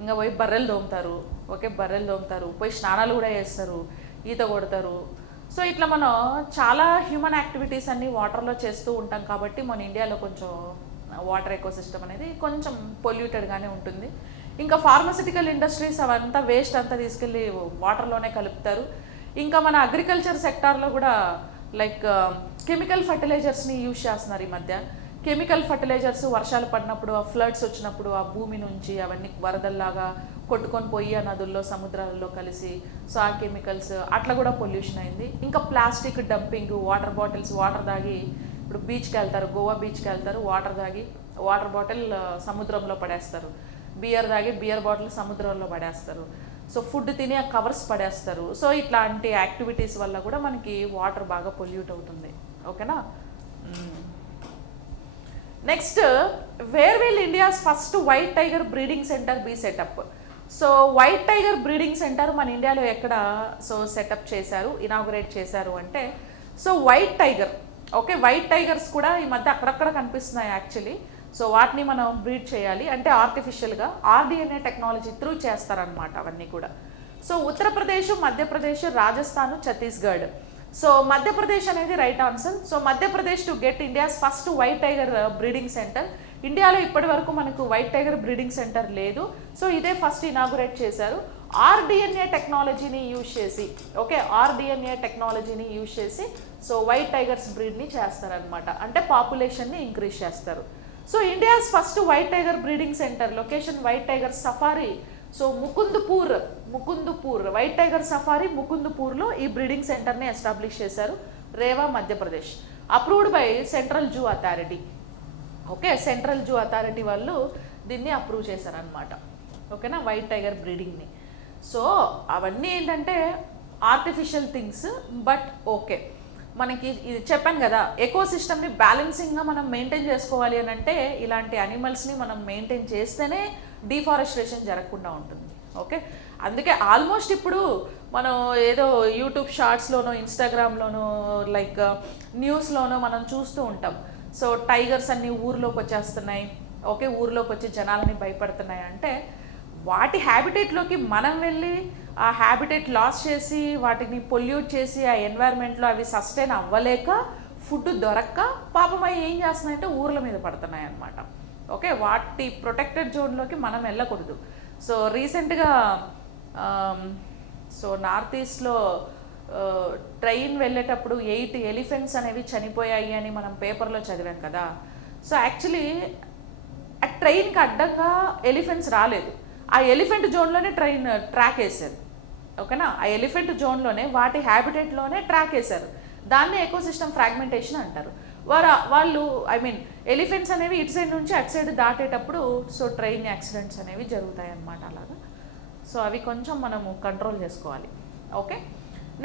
ఇంకా పోయి బర్రెలు తోముతారు. ఓకే, బర్రెలు తోముతారు, పోయి స్నానాలు కూడా చేస్తారు, ఈత కొడతారు. సో ఇట్లా మనం చాలా హ్యూమన్ యాక్టివిటీస్ అన్నీ వాటర్లో చేస్తూ ఉంటాం కాబట్టి మన ఇండియాలో కొంచెం వాటర్ ఎకోసిస్టమ్ అనేది కొంచెం పొల్యూటెడ్గానే ఉంటుంది. ఇంకా ఫార్మసిటికల్ ఇండస్ట్రీస్ అవంతా వేస్ట్ అంతా తీసుకెళ్ళి వాటర్లోనే కలుపుతారు. ఇంకా మన అగ్రికల్చర్ సెక్టార్లో కూడా లైక్ కెమికల్ ఫర్టిలైజర్స్ని యూజ్ చేస్తున్నారు ఈ మధ్య. కెమికల్ ఫర్టిలైజర్స్ వర్షాలు పడినప్పుడు, ఆ ఫ్లడ్స్ వచ్చినప్పుడు ఆ భూమి నుంచి అవన్నీ వరదల్లాగా కొట్టుకొని పోయి ఆ నదుల్లో, సముద్రాలలో కలిసి సో ఆ కెమికల్స్ అట్లా కూడా పొల్యూషన్ అయింది. ఇంకా plastic dumping, water bottles, water తాగి ఇప్పుడు బీచ్కి వెళ్తారు, గోవా బీచ్కి వెళ్తారు, వాటర్ తాగి వాటర్ బాటిల్ సముద్రంలో పడేస్తారు, బియర్ తాగి బియర్ బాటిల్ సముద్రంలో పడేస్తారు. సో ఫుడ్ తిని ఆ కవర్స్ పడేస్తారు. సో ఇట్లాంటి యాక్టివిటీస్ వల్ల కూడా మనకి వాటర్ బాగా పొల్యూట్ అవుతుంది. ఓకేనా. Next, where will India's first white tiger breeding centre be set up? So white tiger breeding centre మన ఇండియాలో ఎక్కడ సో సెటప్ చేశారు, ఇనాగ్రేట్ చేశారు అంటే so white tiger. Okay, white tigers కూడా ఈ మధ్య అక్కడక్కడ కనిపిస్తున్నాయి యాక్చువల్లీ. సో వాటిని మనం బ్రీడ్ చేయాలి అంటే ఆర్టిఫిషియల్గా ఆర్డిఎన్ఏ టెక్నాలజీ త్రూ చేస్తారనమాట అవన్నీ కూడా. సో ఉత్తరప్రదేశ్, మధ్యప్రదేశ్, రాజస్థాన్, ఛత్తీస్గఢ్. సో మధ్యప్రదేశ్ అనేది right answer. So Madhya Pradesh to get India's first white tiger breeding centre. ఇండియాలో ఇప్పటి వరకు మనకు వైట్ టైగర్ బ్రీడింగ్ సెంటర్ లేదు. సో ఇదే ఫస్ట్ ఇనాగురేట్ చేశారు. ఆర్డిఎన్ఏ టెక్నాలజీని యూజ్ చేసి, ఓకే, ఆర్డిఎన్ఏ టెక్నాలజీని యూజ్ చేసి సో వైట్ టైగర్స్ బ్రీడ్ని చేస్తారనమాట. అంటే పాపులేషన్ని ఇంక్రీజ్ చేస్తారు. So India's first white tiger breeding centre location white tiger safari. So Mukundpur white tiger safari ముకుందుపూర్లో ఈ బ్రీడింగ్ సెంటర్ని ఎస్టాబ్లిష్ చేశారు. Rewa, Madhya Pradesh. Approved by central zoo authority. Okay, central zoo authority వాళ్ళు దీన్ని అప్రూవ్ చేశారనమాట. ఓకేనా, వైట్ టైగర్ బ్రీడింగ్ని. సో అవన్నీ ఏంటంటే ఆర్టిఫిషియల్ థింగ్స్, బట్ ఓకే, మనకి ఇది చెప్పాను కదా, ఎకోసిస్టమ్ని బ్యాలెన్సింగ్గా మనం మెయింటైన్ చేసుకోవాలి అని అంటే ఇలాంటి అనిమల్స్ని మనం మెయింటైన్ చేస్తేనే డిఫారెస్ట్రేషన్ జరగకుండా ఉంటుంది. ఓకే, అందుకే ఆల్మోస్ట్ ఇప్పుడు మనం ఏదో యూట్యూబ్ షార్ట్స్లోనో, ఇన్స్టాగ్రామ్లోనో, లైక్ న్యూస్లోనో మనం చూస్తూ ఉంటాం. సో టైగర్స్ అన్నీ ఊర్లోకి వచ్చేస్తున్నాయి. ఓకే, ఊర్లోకి వచ్చి జనాలని భయపడుతున్నాయి అంటే వాటి హ్యాబిటేట్లోకి మనం వెళ్ళి ఆ హ్యాబిటేట్ లాస్ చేసి వాటిని పొల్యూట్ చేసి ఆ ఎన్వైర్న్మెంట్లో అవి సస్టైన్ అవ్వలేక ఫుడ్ దొరక్క పాపం అవి ఏం చేస్తున్నాయంటే ఊర్ల మీద పడుతున్నాయి అన్నమాట. ఓకే, వాటి ప్రొటెక్టెడ్ జోన్లోకి మనం వెళ్ళకూడదు. సో రీసెంట్గా సో నార్త్ ఈస్ట్లో ట్రైన్ వెళ్ళేటప్పుడు 8 ఎలిఫెంట్స్ అనేవి చనిపోయాయి అని మనం పేపర్లో చదివాం కదా. సో యాక్చువల్లీ ఆ ట్రైన్కి అడ్డంగా ఎలిఫెంట్స్ రాలేదు, ఆ ఎలిఫెంట్ జోన్లోనే ట్రాక్ వేశారు. ఓకేనా, ఆ ఎలిఫెంట్ జోన్లోనే వాటి హ్యాబిటేట్లోనే ట్రాక్ వేశారు. దాన్ని ఎకోసిస్టమ్ ఫ్రాగ్మెంటేషన్ అంటారు. వాళ్ళు ఎలిఫెంట్స్ అనేవి ఇటు సైడ్ నుంచి అటు సైడ్ దాటేటప్పుడు సో ట్రైన్ యాక్సిడెంట్స్ అనేవి జరుగుతాయి అన్నమాట అలాగా. సో అవి కొంచెం మనము కంట్రోల్ చేసుకోవాలి. Okay,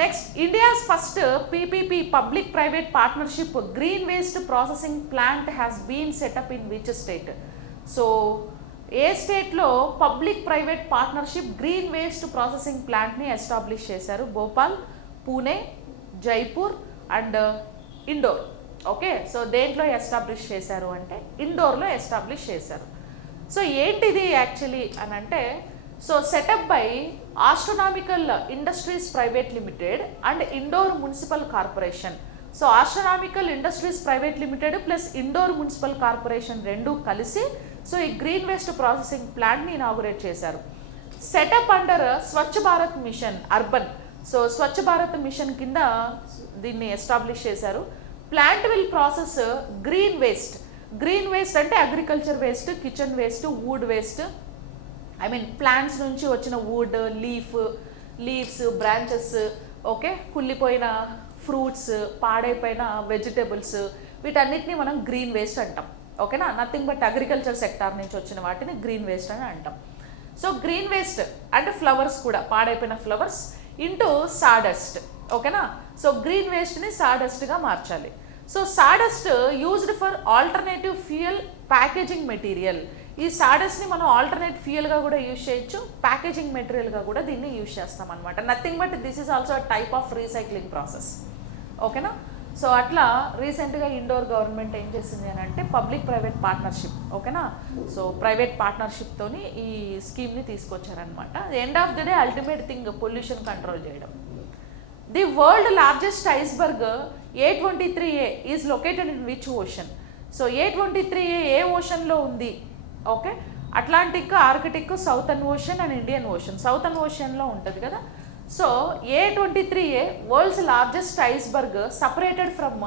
next, India's first PPP public private partnership green waste processing plant has been set up in which state? So ఏ స్టేట్లో public private partnership green waste processing ప్లాంట్ని ఎస్టాబ్లిష్ చేశారు? Bhopal, Pune, Jaipur and Indore. Okay, so దేంట్లో establish చేశారు అంటే ఇండోర్లో establish చేశారు. So ఏంటిది యాక్చువల్లీ అని అంటే, so set up by astronomical industries private limited and Indore municipal corporation. So astronomical industries private limited plus indoor municipal corporation రెండు కలిసి సో ఈ గ్రీన్ వేస్ట్ ప్రాసెసింగ్ ప్లాంట్ని ఇనాగురేట్ చేశారు. Set up under Swachh Bharat mission urban. So Swachh Bharat mission కింద దీన్ని establish చేశారు. Plant will process green waste. Green waste అంటే agriculture waste, kitchen waste, wood waste, plants నుంచి వచ్చిన వుడ్, లీవ్స్, బ్రాంచెస్, ఓకే, కుళ్ళిపోయిన ఫ్రూట్స్, పాడైపోయిన వెజిటేబుల్స్, వీటన్నిటిని మనం గ్రీన్ వేస్ట్ అంటాం. ఓకేనా, నథింగ్ బట్ అగ్రికల్చర్ సెక్టార్ నుంచి వచ్చిన వాటిని గ్రీన్ వేస్ట్ అని అంటాం. సో గ్రీన్ వేస్ట్ అంటే ఫ్లవర్స్ కూడా, పాడైపోయిన ఫ్లవర్స్ ఇంటూ సాడస్ట్. ఓకేనా, సో గ్రీన్ వేస్ట్ని సాడస్ట్గా మార్చాలి. So sawdust used for alternative fuel packaging material. ఈ సాడస్ట్ని మనం ఆల్టర్నేట్ ఫ్యూయల్గా కూడా యూజ్ చేయొచ్చు, ప్యాకేజింగ్ మెటీరియల్గా కూడా దీన్ని యూజ్ చేస్తాం అనమాట. Nothing but this is also type of recycling process. ఓకేనా, సో అట్లా రీసెంట్గా ఇండోర్ గవర్నమెంట్ ఏం చేసింది అని అంటే పబ్లిక్ ప్రైవేట్ పార్ట్నర్షిప్. ఓకేనా, సో ప్రైవేట్ పార్ట్నర్షిప్తోని ఈ స్కీమ్ని తీసుకొచ్చారనమాట. End of the day ultimate thing pollution control చేయడం. The world largest iceberg A23A is located in which ocean? So A23A ఏ ఓషన్లో ఉంది? Okay, Atlantic, Arctic, southern ocean and Indian ocean. Southern ఓషన్లో ఉంటుంది కదా. So A23A world's largest iceberg separated from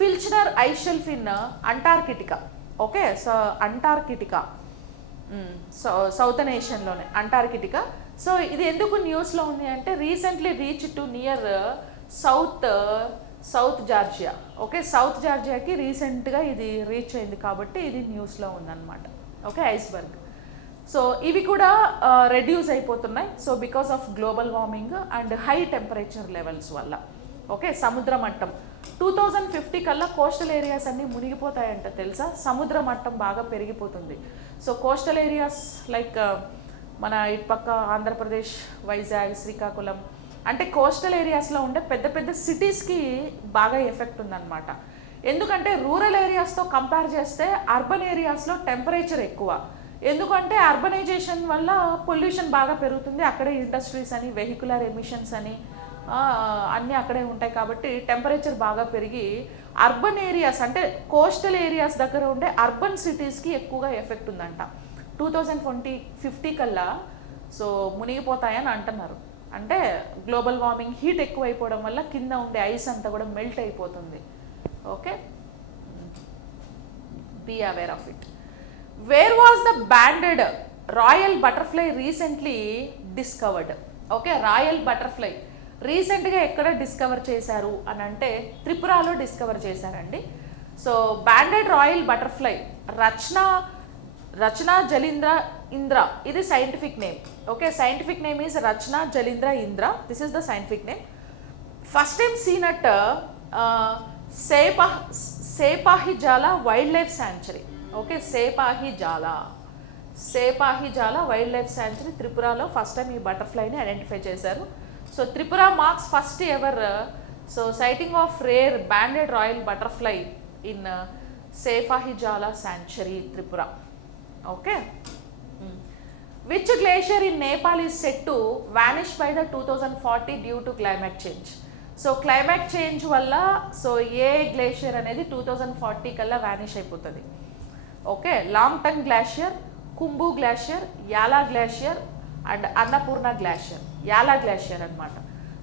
Filchner ice shelf in Antarctica. Okay, so Antarctica southern ఏషియన్లోనే Antarctica. So ఇది ఎందుకు న్యూస్లో ఉంది అంటే recently reach to near South Georgia. Okay, South జార్జియాకి రీసెంట్గా ఇది రీచ్ అయింది కాబట్టి ఇది న్యూస్లో ఉందన్నమాట. Okay, iceberg. సో ఇవి కూడా రెడ్యూస్ అయిపోతున్నాయి. So because of global warming and high temperature levels వల్ల. ఓకే, సముద్ర మట్టం 2050 కల్లా కోస్టల్ ఏరియాస్ అన్నీ మునిగిపోతాయంట తెలుసా? సముద్ర మట్టం బాగా పెరిగిపోతుంది. సో కోస్టల్ ఏరియాస్ లైక్ మన ఇటు పక్క ఆంధ్రప్రదేశ్, వైజాగ్, శ్రీకాకుళం అంటే కోస్టల్ ఏరియాస్లో ఉండే పెద్ద పెద్ద సిటీస్కి బాగా ఎఫెక్ట్ ఉందన్నమాట. ఎందుకంటే రూరల్ ఏరియాస్తో కంపేర్ చేస్తే అర్బన్ ఏరియాస్లో టెంపరేచర్ ఎక్కువ. ఎందుకంటే అర్బనైజేషన్ వల్ల పొల్యూషన్ బాగా పెరుగుతుంది, అక్కడే ఇండస్ట్రీస్ అని, వెహికులర్ ఎమిషన్స్ అని అన్నీ అక్కడే ఉంటాయి కాబట్టి టెంపరేచర్ బాగా పెరిగి అర్బన్ ఏరియాస్ అంటే కోస్టల్ ఏరియాస్ దగ్గర ఉండే అర్బన్ సిటీస్కి ఎక్కువగా ఎఫెక్ట్ ఉందంట. 2050 కల్లా సో మునిగిపోతాయని అంటున్నారు. అంటే గ్లోబల్ వార్మింగ్, హీట్ ఎక్కువైపోవడం వల్ల కింద ఉండే ఐస్ అంతా కూడా మెల్ట్ అయిపోతుంది. Okay, be aware of it. Where was the banded royal butterfly recently discovered? Okay, royal butterfly రీసెంట్గా ఎక్కడ డిస్కవర్ చేశారు అని అంటే త్రిపురాలో డిస్కవర్ చేశారండి. So banded royal butterfly Rachana Jalindra Indra, ఇది scientific name. Okay, scientific name is Rachana Jalindra Indra. This is the scientific name. First time seen at Sepahijala wild life sanctuary. Okay, Sepahijala wild life sanctuary త్రిపురాలో first time ఈ బటర్ఫ్లైని ఐడెంటిఫై చేశారు. So Tripura marks first ever so sighting of rare banded royal butterfly in Sepahijala sanctuary Tripura. Okay, which glacier in Nepal is set to vanish by the 2040 due to climate change? So climate change వల్ల so ఏ glacier అనేది 2040 కల్లా vanish అయిపోతుంది? Okay, Langtang glacier, Khumbu glacier, Yala glacier and Annapurna glacier. Yala glacier అనమాట.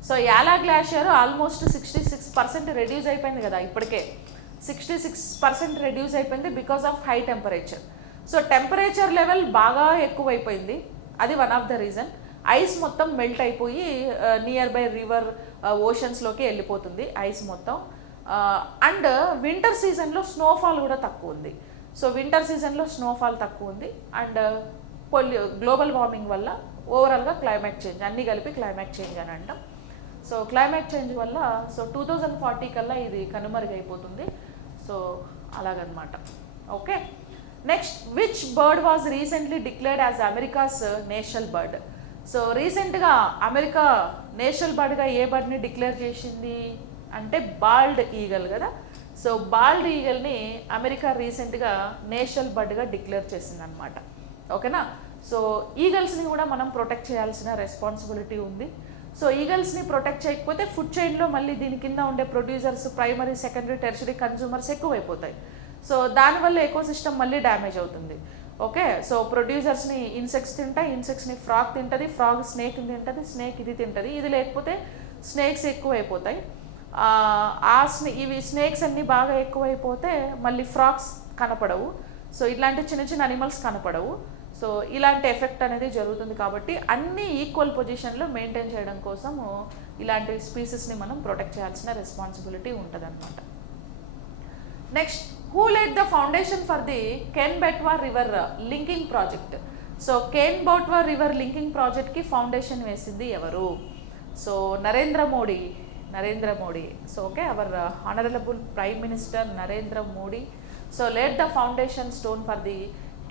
So Yala glacier almost 66% reduce అయిపోయింది కదా ఇప్పటికే. 66% reduce అయిపోయింది because of high temperature. So temperature level బాగా ఎక్కువైపోయింది, అది one of the reason. Ice మొత్తం మెల్ట్ అయిపోయి నియర్ బై రివర్ ఓషన్స్లోకి వెళ్ళిపోతుంది ఐస్ మొత్తం. అండ్ వింటర్ సీజన్లో స్నోఫాల్ కూడా తక్కువ ఉంది. సో వింటర్ సీజన్లో స్నోఫాల్ తక్కువ ఉంది. అండ్ గ్లోబల్ వార్మింగ్ వల్ల ఓవరాల్గా క్లైమేట్ చేంజ్, అన్నీ కలిపి క్లైమేట్ చేంజ్ అని అంటాం. సో క్లైమేట్ చేంజ్ వల్ల సో 2040 కల్లా ఇది కనుమరుగైపోతుంది. సో అలాగనమాట. Okay, next, which bird was recently declared as America's national bird? So రీసెంట్గా అమెరికా నేషనల్ బర్డ్గా ఏ బర్డ్ని డిక్లేర్ చేసింది అంటే బాల్డ్ ఈగల్ కదా. సో బాల్డ్ ఈగల్ని అమెరికా రీసెంట్గా నేషనల్ బర్డ్గా డిక్లేర్ చేసింది అనమాట. ఓకేనా. సో ఈగల్స్ని కూడా మనం ప్రొటెక్ట్ చేయాల్సిన రెస్పాన్సిబిలిటీ ఉంది. సో ఈగల్స్ని ప్రొటెక్ట్ చేయకపోతే ఫుడ్ చైన్లో మళ్ళీ దీని కింద ఉండే producers, primary, secondary, tertiary consumers ఎక్కువైపోతాయి. సో దానివల్ల ఎకోసిస్టమ్ మళ్ళీ డ్యామేజ్ అవుతుంది. ఓకే, సో ప్రొడ్యూసర్స్ని ఇన్సెక్ట్స్ తింటాయి, ఇన్సెక్ట్స్ని ఫ్రాగ్ తింటుంది, ఫ్రాగ్ స్నేక్ని తింటుంది, స్నేక్ ఇది తింటుంది. ఇది లేకపోతే స్నేక్స్ ఎక్కువైపోతాయి. ఇవి స్నేక్స్ అన్నీ బాగా ఎక్కువైపోతే మళ్ళీ ఫ్రాగ్స్ కనపడవు. సో ఇట్లాంటి చిన్న చిన్న అనిమల్స్ కనపడవు. సో ఇలాంటి ఎఫెక్ట్ అనేది జరుగుతుంది. కాబట్టి అన్ని ఈక్వల్ పొజిషన్లో మెయింటైన్ చేయడం కోసం ఇలాంటి స్పీసెస్ని మనం ప్రొటెక్ట్ చేయాల్సిన రెస్పాన్సిబిలిటీ ఉంటుంది అనమాట. Next, who lead the foundation for they can Betwa river linking project? So can Betwa river linking ప్రాజెక్ట్కి ఫౌండేషన్ వేసింది ఎవరు? So Narendra Modi. So okay, our honourable prime minister Narendra Modi so lead the foundation stone for they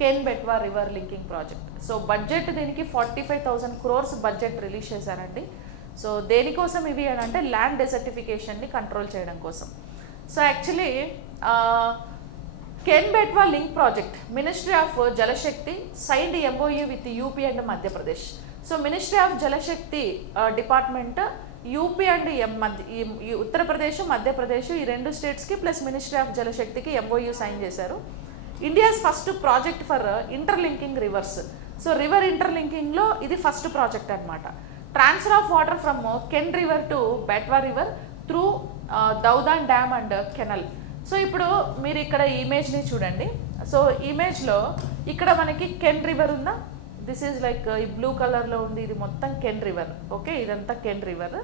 can Betwa river linking project. So budget దీనికి 45,000 crores budget release చేశారండి. So దేనికోసం ఇవి అని అంటే land డెసర్టిఫికేషన్ని control చేయడం కోసం. So actually can Betwa link project, ministry of Jal Shakti signed MOU with UP and Madhya Pradesh. So ministry of Jal Shakti department UP and Uttar Pradesh, Madhya Pradesh ఈ రెండు స్టేట్స్కి ప్లస్ మినిస్ట్రీ ఆఫ్ జలశక్తికి MOU సైన్ చేశారు. India's first project for interlinking rivers. So river ఇంటర్లింకింగ్లో ఇది first project అనమాట. Transfer of water from Ken river to Betwa river through Daudhan dam and canal. So ఇప్పుడు మీరు ఇక్కడ ఇమేజ్ని చూడండి. సో ఇమేజ్లో ఇక్కడ మనకి కెన్ రివర్ ఉందా, దిస్ ఈజ్ లైక్ ఈ బ్లూ కలర్లో ఉంది, ఇది మొత్తం కెన్ రివర్. ఓకే, ఇదంతా can river.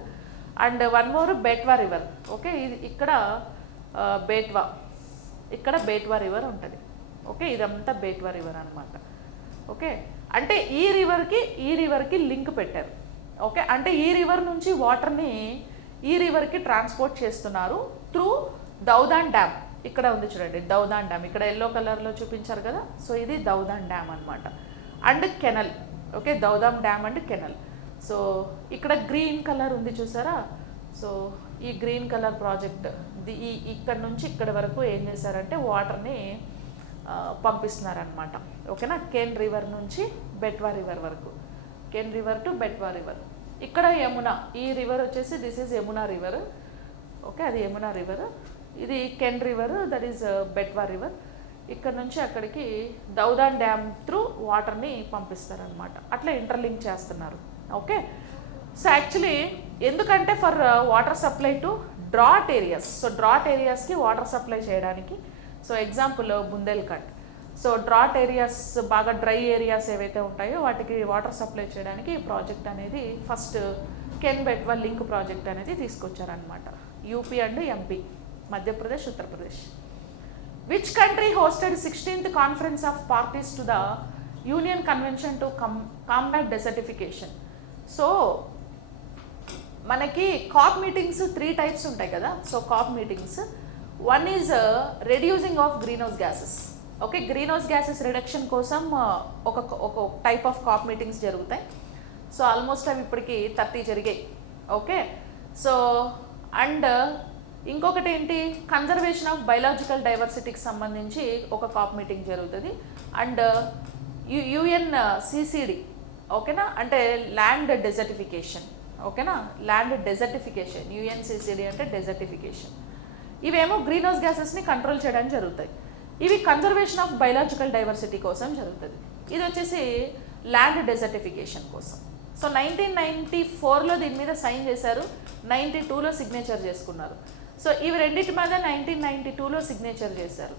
And one more Betwa river. Okay, ఇది ఇక్కడ బేట్వా, ఇక్కడ బేట్వా రివర్ ఉంటుంది. ఓకే, ఇదంతా బేట్వా రివర్ అనమాట. ఓకే, అంటే ఈ రివర్కి లింక్ పెట్టారు. ఓకే, అంటే ఈ రివర్ నుంచి వాటర్ని ఈ రివర్కి ట్రాన్స్పోర్ట్ చేస్తున్నారు త్రూ దౌదాన్ డ్యామ్. ఇక్కడ ఉంది చూడండి దౌదాన్ డ్యామ్, ఇక్కడ ఎల్లో కలర్లో చూపించారు కదా. సో ఇది దౌదాన్ డ్యామ్ అనమాట. And canal. Okay, Daudhan dam and canal. So ఇక్కడ గ్రీన్ కలర్ ఉంది చూసారా. సో ఈ గ్రీన్ కలర్ ప్రాజెక్ట్ ఇక్కడ నుంచి ఇక్కడ వరకు ఏం చేశారంటే వాటర్ని పంపిస్తున్నారనమాట. ఓకేనా, కెన్ రివర్ నుంచి బెట్వా రివర్ వరకు, can river to Betwa river. ఇక్కడ యమునా, ఈ రివర్ వచ్చేసి this is Yamuna river. Okay, అది యమునా రివర్. ఇది can river, that is Betwa river. ఇక్కడ నుంచి అక్కడికి దౌదాన్ డ్యామ్ త్రూ వాటర్ని పంపిస్తారనమాట. అట్లా ఇంటర్లింక్ చేస్తున్నారు. ఓకే, సో యాక్చువల్లీ ఎందుకంటే for water supply to drought areas. So drought ఏరియాస్కి వాటర్ సప్లై చేయడానికి. So example Bundelkhand. So drought areas, బాగా డ్రై ఏరియాస్ ఏవైతే ఉంటాయో వాటికి వాటర్ సప్లై చేయడానికి ఈ ప్రాజెక్ట్ అనేది first Ken Betwa link project అనేది తీసుకొచ్చారనమాట. UP and MP, Madhya Pradesh, Uttar Pradesh. Which country hosted 16th conference of parties to the union convention to combat desertification? So మనకి కాప్ మీటింగ్స్ 3 types ఉంటాయి కదా. So COP meetings, one is reducing of greenhouse gases. Okay, greenhouse gases reduction కోసం ఒక type of COP meetings జరుగుతాయి. So almost అవి ఇప్పటికి 30 జరిగాయి. Okay, so and ఇంకొకటి ఏంటి, కన్జర్వేషన్ ఆఫ్ బయలాజికల్ డైవర్సిటీకి సంబంధించి ఒక కాప్ మీటింగ్ జరుగుతుంది. And UNCCD. ఓకేనా, అంటే ల్యాండ్ డెజర్టిఫికేషన్. ఓకేనా, ల్యాండ్ డెజర్టిఫికేషన్, UNCCD అంటే డెజర్టిఫికేషన్. ఇవేమో గ్రీన్ హౌస్ గ్యాసెస్ని కంట్రోల్ చేయడానికి జరుగుతాయి. ఇవి కన్జర్వేషన్ ఆఫ్ బయలాజికల్ డైవర్సిటీ కోసం జరుగుతుంది. ఇది వచ్చేసి ల్యాండ్ డెజర్టిఫికేషన్ కోసం. సో 1994లో దీని మీద సైన్ చేశారు, 92లో సిగ్నేచర్ చేసుకున్నారు. సో ఇవి రెండింటి మీద 1992లో సిగ్నేచర్ చేశారు.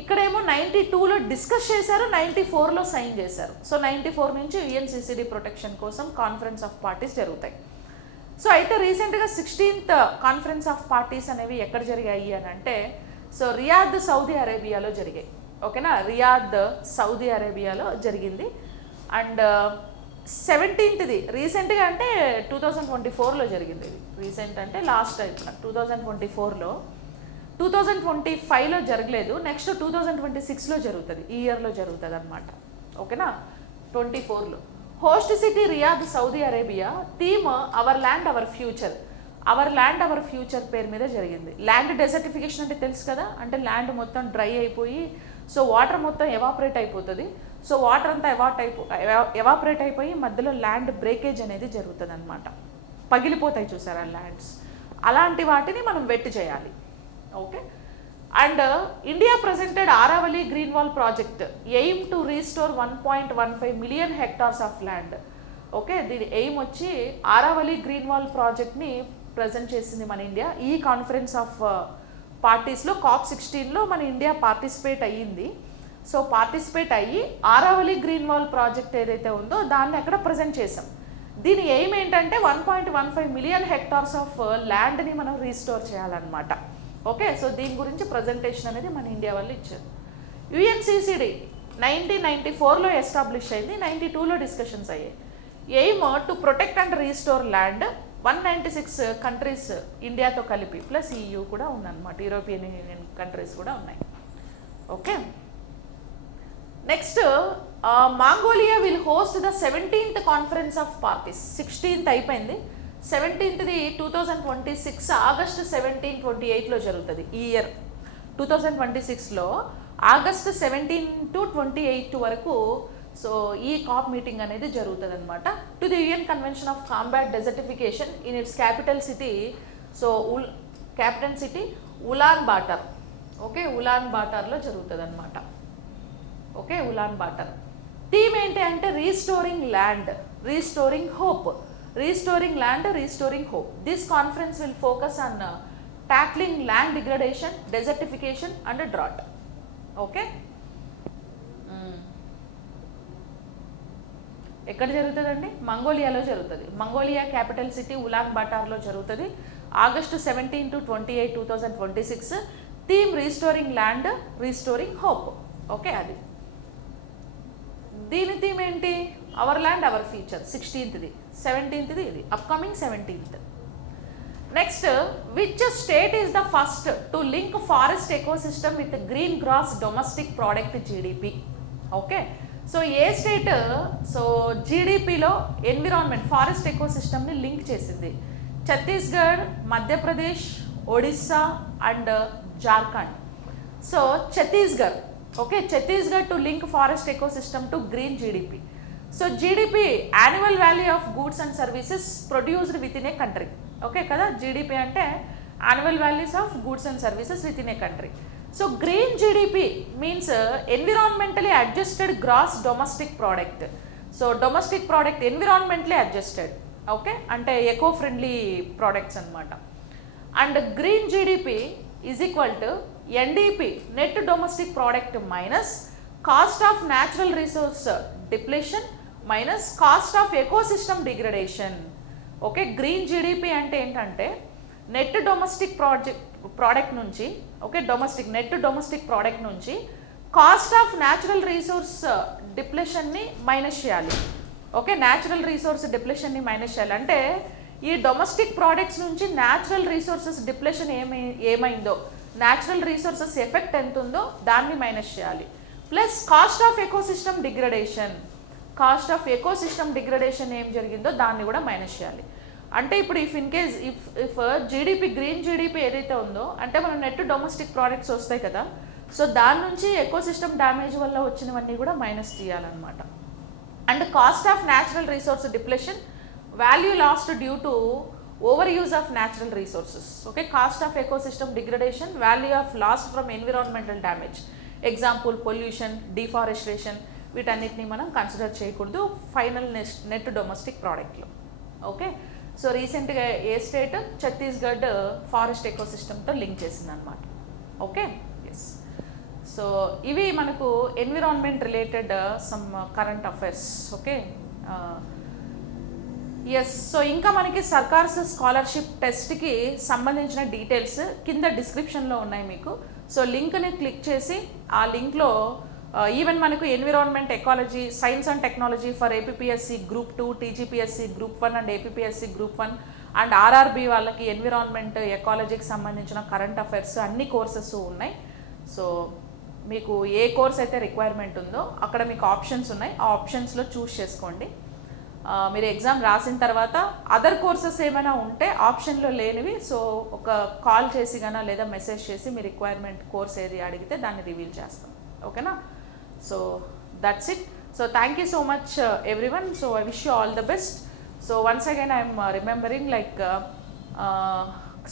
ఇక్కడేమో 92లో డిస్కస్ చేశారు, 94లో సైన్ చేశారు. సో 94 నుంచి యుఎన్సిసిడి ప్రొటెక్షన్ కోసం కాన్ఫరెన్స్ ఆఫ్ పార్టీస్ జరుగుతాయి. సో అయితే రీసెంట్గా 16th కాన్ఫరెన్స్ ఆఫ్ పార్టీస్ అనేవి ఎక్కడ జరిగాయి అని అంటే, సో రియాద్ సౌదీ అరేబియాలో జరిగాయి. ఓకేనా, రియాద్ సౌదీ అరేబియాలో జరిగింది. అండ్ 17th రీసెంట్గా అంటే 2024లో జరిగింది. ఇది రీసెంట్ అంటే లాస్ట్ అయిపోయిన 2024లో, 2025లో జరగలేదు. నెక్స్ట్ 2026లో జరుగుతుంది, ఈ ఇయర్లో జరుగుతుంది అనమాట. ఓకేనా, 24లో. Host city Riyadh Saudi Arabia. Theme our land our future. Our land our future పేరు మీద జరిగింది. ల్యాండ్ డెజర్టిఫికేషన్ అంటే తెలుసు కదా, అంటే ల్యాండ్ మొత్తం డ్రై అయిపోయి సో వాటర్ మొత్తం ఎవాపరేట్ అయిపోతుంది. సో వాటర్ అంతా ఎవాపరేట్ అయిపోయి మధ్యలో ల్యాండ్ బ్రేకేజ్ అనేది జరుగుతుంది అనమాట. పగిలిపోతాయి చూసారా ల్యాండ్స్, అలాంటి వాటిని మనం వెట్ చేయాలి. Okay, and India presented Aravalli green wall project aim to restore 1.15 million hectares of land. Okay, దీని ఎయిమ్ వచ్చి ఆరావళి గ్రీన్ వాల్ ప్రాజెక్ట్ని ప్రజెంట్ చేసింది మన ఇండియా. ఈ కాన్ఫరెన్స్ ఆఫ్ పార్టీస్లో COP16లో మన ఇండియా పార్టిసిపేట్ అయ్యింది. సో పార్టిసిపేట్ అయ్యి ఆరావళి గ్రీన్ వాల్ ప్రాజెక్ట్ ఏదైతే ఉందో దాన్ని అక్కడ ప్రజెంట్ చేసాం. దీని ఎయిమ్ ఏంటంటే 1.15 మిలియన్ హెక్టార్స్ ఆఫ్ ల్యాండ్ని మనం రీస్టోర్ చేయాలన్నమాట. ఓకే, సో దీని గురించి ప్రజెంటేషన్ అనేది మన ఇండియా వాళ్ళు ఇచ్చారు. యుఎన్సిసిడి 1994లో ఎస్టాబ్లిష్ అయింది, 92లో డిస్కషన్స్ అయ్యాయి. Aim to protect and restore land. 196 countries ఇండియాతో కలిపి ప్లస్ EU కూడా ఉందన్నమాట, యూరోపియన్ యూనియన్ కంట్రీస్ కూడా ఉన్నాయి. Okay, next Mongolia will host the 17th conference of parties. 16th అయిపోయింది, 17th 2026 ఆగస్టు 17-28లో జరుగుతుంది. ఈ ఇయర్ 2026లో ఆగస్టు 17 to 28 వరకు సో ఈ COP మీటింగ్ అనేది జరుగుతుంది అనమాట. To the UN convention of combat desertification in its capital city. So capital city Ulan Bator. Okay, Ulan బాటర్లో జరుగుతుంది అనమాట. Okay, Ulan Bator. థీమ్ ఏంటి అంటే restoring land, restoring hope. Restoring land, restoring hope. This conference will focus on tackling land degradation, desertification and drought. Okay, ఎక్కడ జరుగుతుందండి? మంగోలియాలో జరుగుతుంది. Mongolia capital city Ulan బాటార్లో జరుగుతుంది. August 17 to 28, 2026. Theme restoring land, restoring hope. Okay, అది దీని theme ఏంటి? Hour land our future. 16th 17th ఇది upcoming 17th. Next, which state is the first to link forest ecosystem with green gross domestic product GDP? Okay, so ఏ state so జీడిపిలో environment forest ఎకోసిస్టమ్ని link చేసింది? Chhattisgarh, Madhya Pradesh, Odisha and Jharkhand. So Chhattisgarh. Okay, Chhattisgarh to link forest ecosystem to green GDP. So GDP annual value of goods and services produced with in a country. Okay కదా, GDP అంటే annual values of goods and services with in a country. So green GDP means environmentally adjusted gross domestic product. So domestic product environmentally adjusted. Okay, అంటే eco friendly products అనమాట. And green GDP is equal to NDP, net domestic product minus cost of natural resource depletion minus cost of ecosystem degradation. Okay, green GDP అంటే ఏంటంటే net domestic product నుంచి, okay net domestic product నుంచి cost of natural resource డిప్లేషన్ని minus చేయాలి. Okay, natural resource డిప్లేషన్ని minus చేయాలి అంటే ఈ డొమెస్టిక్ ప్రోడక్ట్స్ నుంచి న్యాచురల్ రీసోర్సెస్ డిప్లేషన్ ఏమైందో, న్యాచురల్ రీసోర్సెస్ ఎఫెక్ట్ ఎంత ఉందో దాన్ని మైనస్ చేయాలి. Plus cost of ecosystem degradation, cost of ecosystem degradation ఏం జరిగిందో దాన్ని కూడా మైనస్ చేయాలి. అంటే ఇప్పుడు if in case if GDP green GDP ఏదైతే ఉందో అంటే మనం నెట్ డొమెస్టిక్ ప్రోడక్ట్స్ వస్తాయి కదా, సో దాని నుంచి ఎకోసిస్టమ్ డ్యామేజ్ వల్ల వచ్చినవన్నీ కూడా మైనస్ చేయాలన్నమాట. And cost of natural resource depletion, value lost due to over use of natural resources. Okay, cost of ecosystem degradation, value of lost from environmental damage. Example pollution, deforestation, వీటన్నిటిని మనం consider చేయకూడదు final net domestic ప్రోడక్ట్లో. Okay, so రీసెంట్గా ఏ state Chhattisgarh forest ఎకోసిస్టమ్తో link చేసిందనమాట. Okay, yes. So ఇవి మనకు environment related some current affairs. Okay, yes. So ఇంకా మనకి సర్కార్స్ స్కాలర్షిప్ టెస్ట్కి సంబంధించిన డీటెయిల్స్ కింద డిస్క్రిప్షన్లో ఉన్నాయి మీకు. సో లింక్ని క్లిక్ చేసి ఆ లింక్లో ఈవెన్ మనకు environment ecology science and technology for APSC group 2, TGPSC group 1 and APSC group 1 and RRB వాళ్ళకి ఎన్విరాన్మెంట్ ఎకాలజీకి సంబంధించిన కరెంట్ అఫైర్స్ అన్ని కోర్సెస్ ఉన్నాయి. సో మీకు ఏ కోర్స్ అయితే రిక్వైర్మెంట్ ఉందో అక్కడ మీకు ఆప్షన్స్ ఉన్నాయి, ఆ ఆప్షన్స్లో చూస్ చేసుకోండి. మీరు ఎగ్జామ్ రాసిన తర్వాత అదర్ కోర్సెస్ ఏమైనా ఉంటే ఆప్షన్లో లేనివి సో ఒక కాల్ చేసి గానా లేదా మెసేజ్ చేసి మీ రిక్వైర్మెంట్ కోర్స్ ఏది అడిగితే దాన్ని రివీల్ చేస్తాం. ఓకేనా? So that's it. So thank you so much everyone. So I wish you all the best. So once again I'm remembering like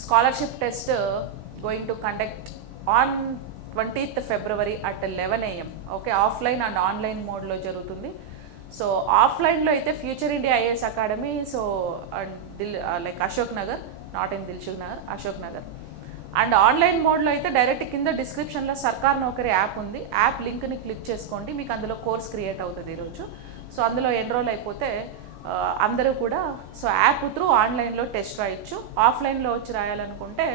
scholarship test going to conduct on 20th February at 11 AM. Okay, offline and online మోడ్లో జరుగుతుంది. So ఆఫ్లైన్లో అయితే future India IAS academy so and like Ashok Nagar, not in Dilsukh Nagar, Ashok Nagar. And online మోడ్లో అయితే direct కింద డిస్క్రిప్షన్లో సర్కార్ నౌకరీ app ఉంది, యాప్ లింక్ని క్లిక్ చేసుకోండి, మీకు అందులో కోర్స్ క్రియేట్ అవుతుంది ఈరోజు. సో అందులో ఎన్రోల్ అయిపోతే అందరూ కూడా సో యాప్ త్రూ ఆన్లైన్లో టెస్ట్ రాయొచ్చు. ఆఫ్లైన్లో వచ్చి రాయాలనుకుంటే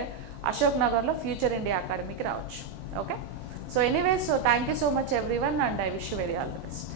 అశోక్ నగర్లో ఫ్యూచర్ ఇండియా అకాడమీకి రావచ్చు. Okay, so anyways, so thank you so much everyone and I wish you very all the best.